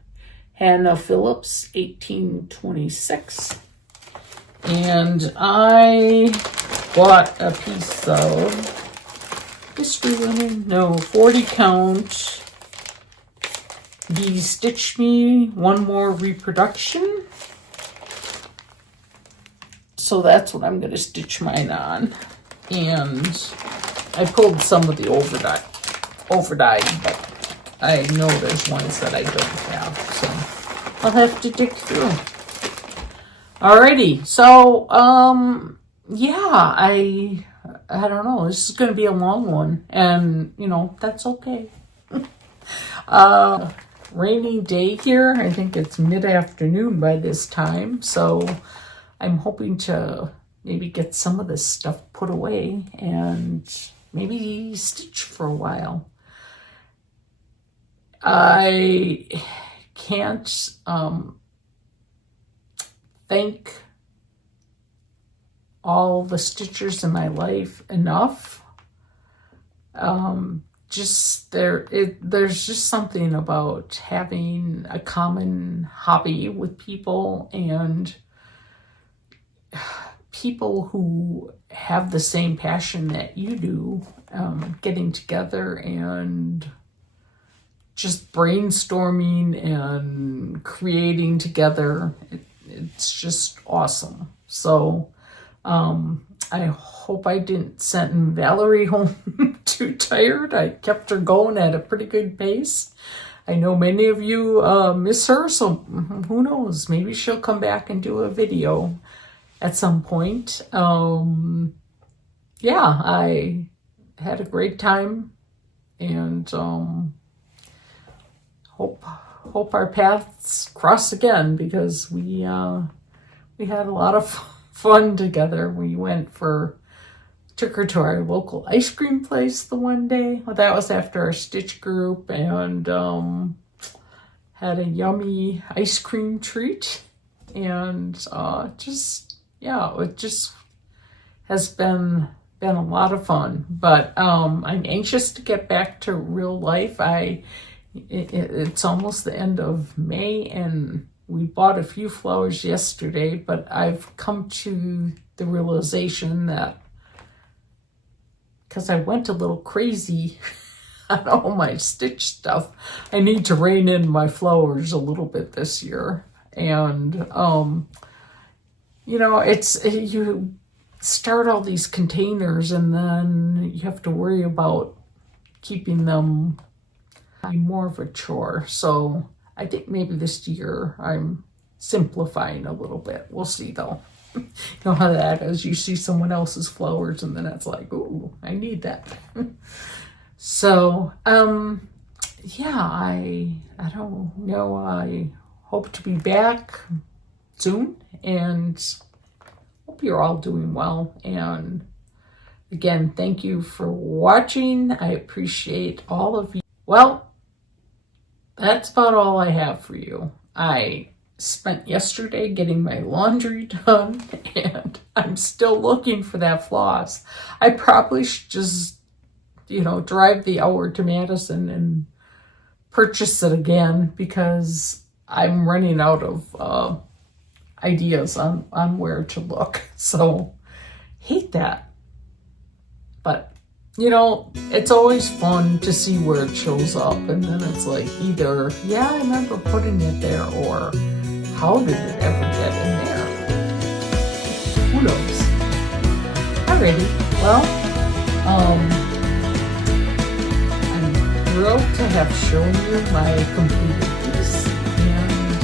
Hannah Phillips, 1826. And I bought a piece of history linen, no, 40 count. The Stitch Me One More Reproduction. So that's what I'm going to stitch mine on. And I pulled some of the overdyed, but I know there's ones that I don't have, so I'll have to dig through. Alrighty, so yeah, I don't know. This is going to be a long one, and you know that's okay. Rainy day here. I think it's mid-afternoon by this time, so I'm hoping to maybe get some of this stuff put away and maybe stitch for a while. I can't thank all the stitchers in my life enough. There's just something about having a common hobby with people, and people who have the same passion that you do, getting together and just brainstorming and creating together. It's just awesome. So I hope I didn't send Valerie home too tired. I kept her going at a pretty good pace. I know many of you miss her, so who knows? Maybe she'll come back and do a video at some point. Yeah, I had a great time, and hope our paths cross again, because we had a lot of fun together. We took her to our local ice cream place the one day. Well, that was after our stitch group, and had a yummy ice cream treat, and it just has been a lot of fun. But I'm anxious to get back to real life. It's almost the end of May, and we bought a few flowers yesterday, but I've come to the realization that because I went a little crazy on all my stitch stuff, I need to rein in my flowers a little bit this year. And, you know, you start all these containers, and then you have to worry about keeping them more of a chore. So I think maybe this year I'm simplifying a little bit. We'll see though. You know how that is. You see someone else's flowers, and then it's like, ooh, I need that. So, yeah, I don't know. I hope to be back soon, and hope you're all doing well. And again, thank you for watching. I appreciate all of you. Well, that's about all I have for you. I spent yesterday getting my laundry done, and I'm still looking for that floss. I probably should just, drive the hour to Madison and purchase it again, because I'm running out of ideas on where to look. So, hate that. But, you know, it's always fun to see where it shows up. And then it's like either, yeah, I remember putting it there, or how did it ever get in there? Who knows? Alrighty. Well, I'm thrilled to have shown you my completed piece. And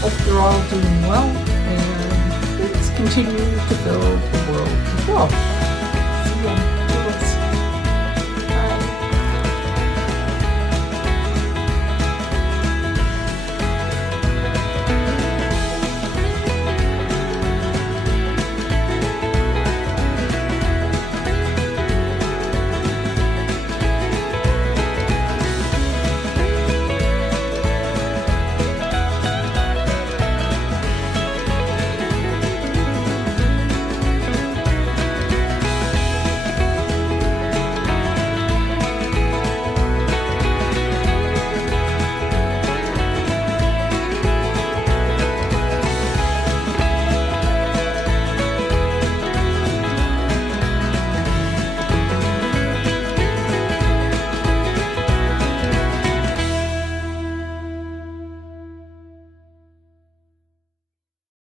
hope you're all doing well. And please continue to build the world with love. See ya.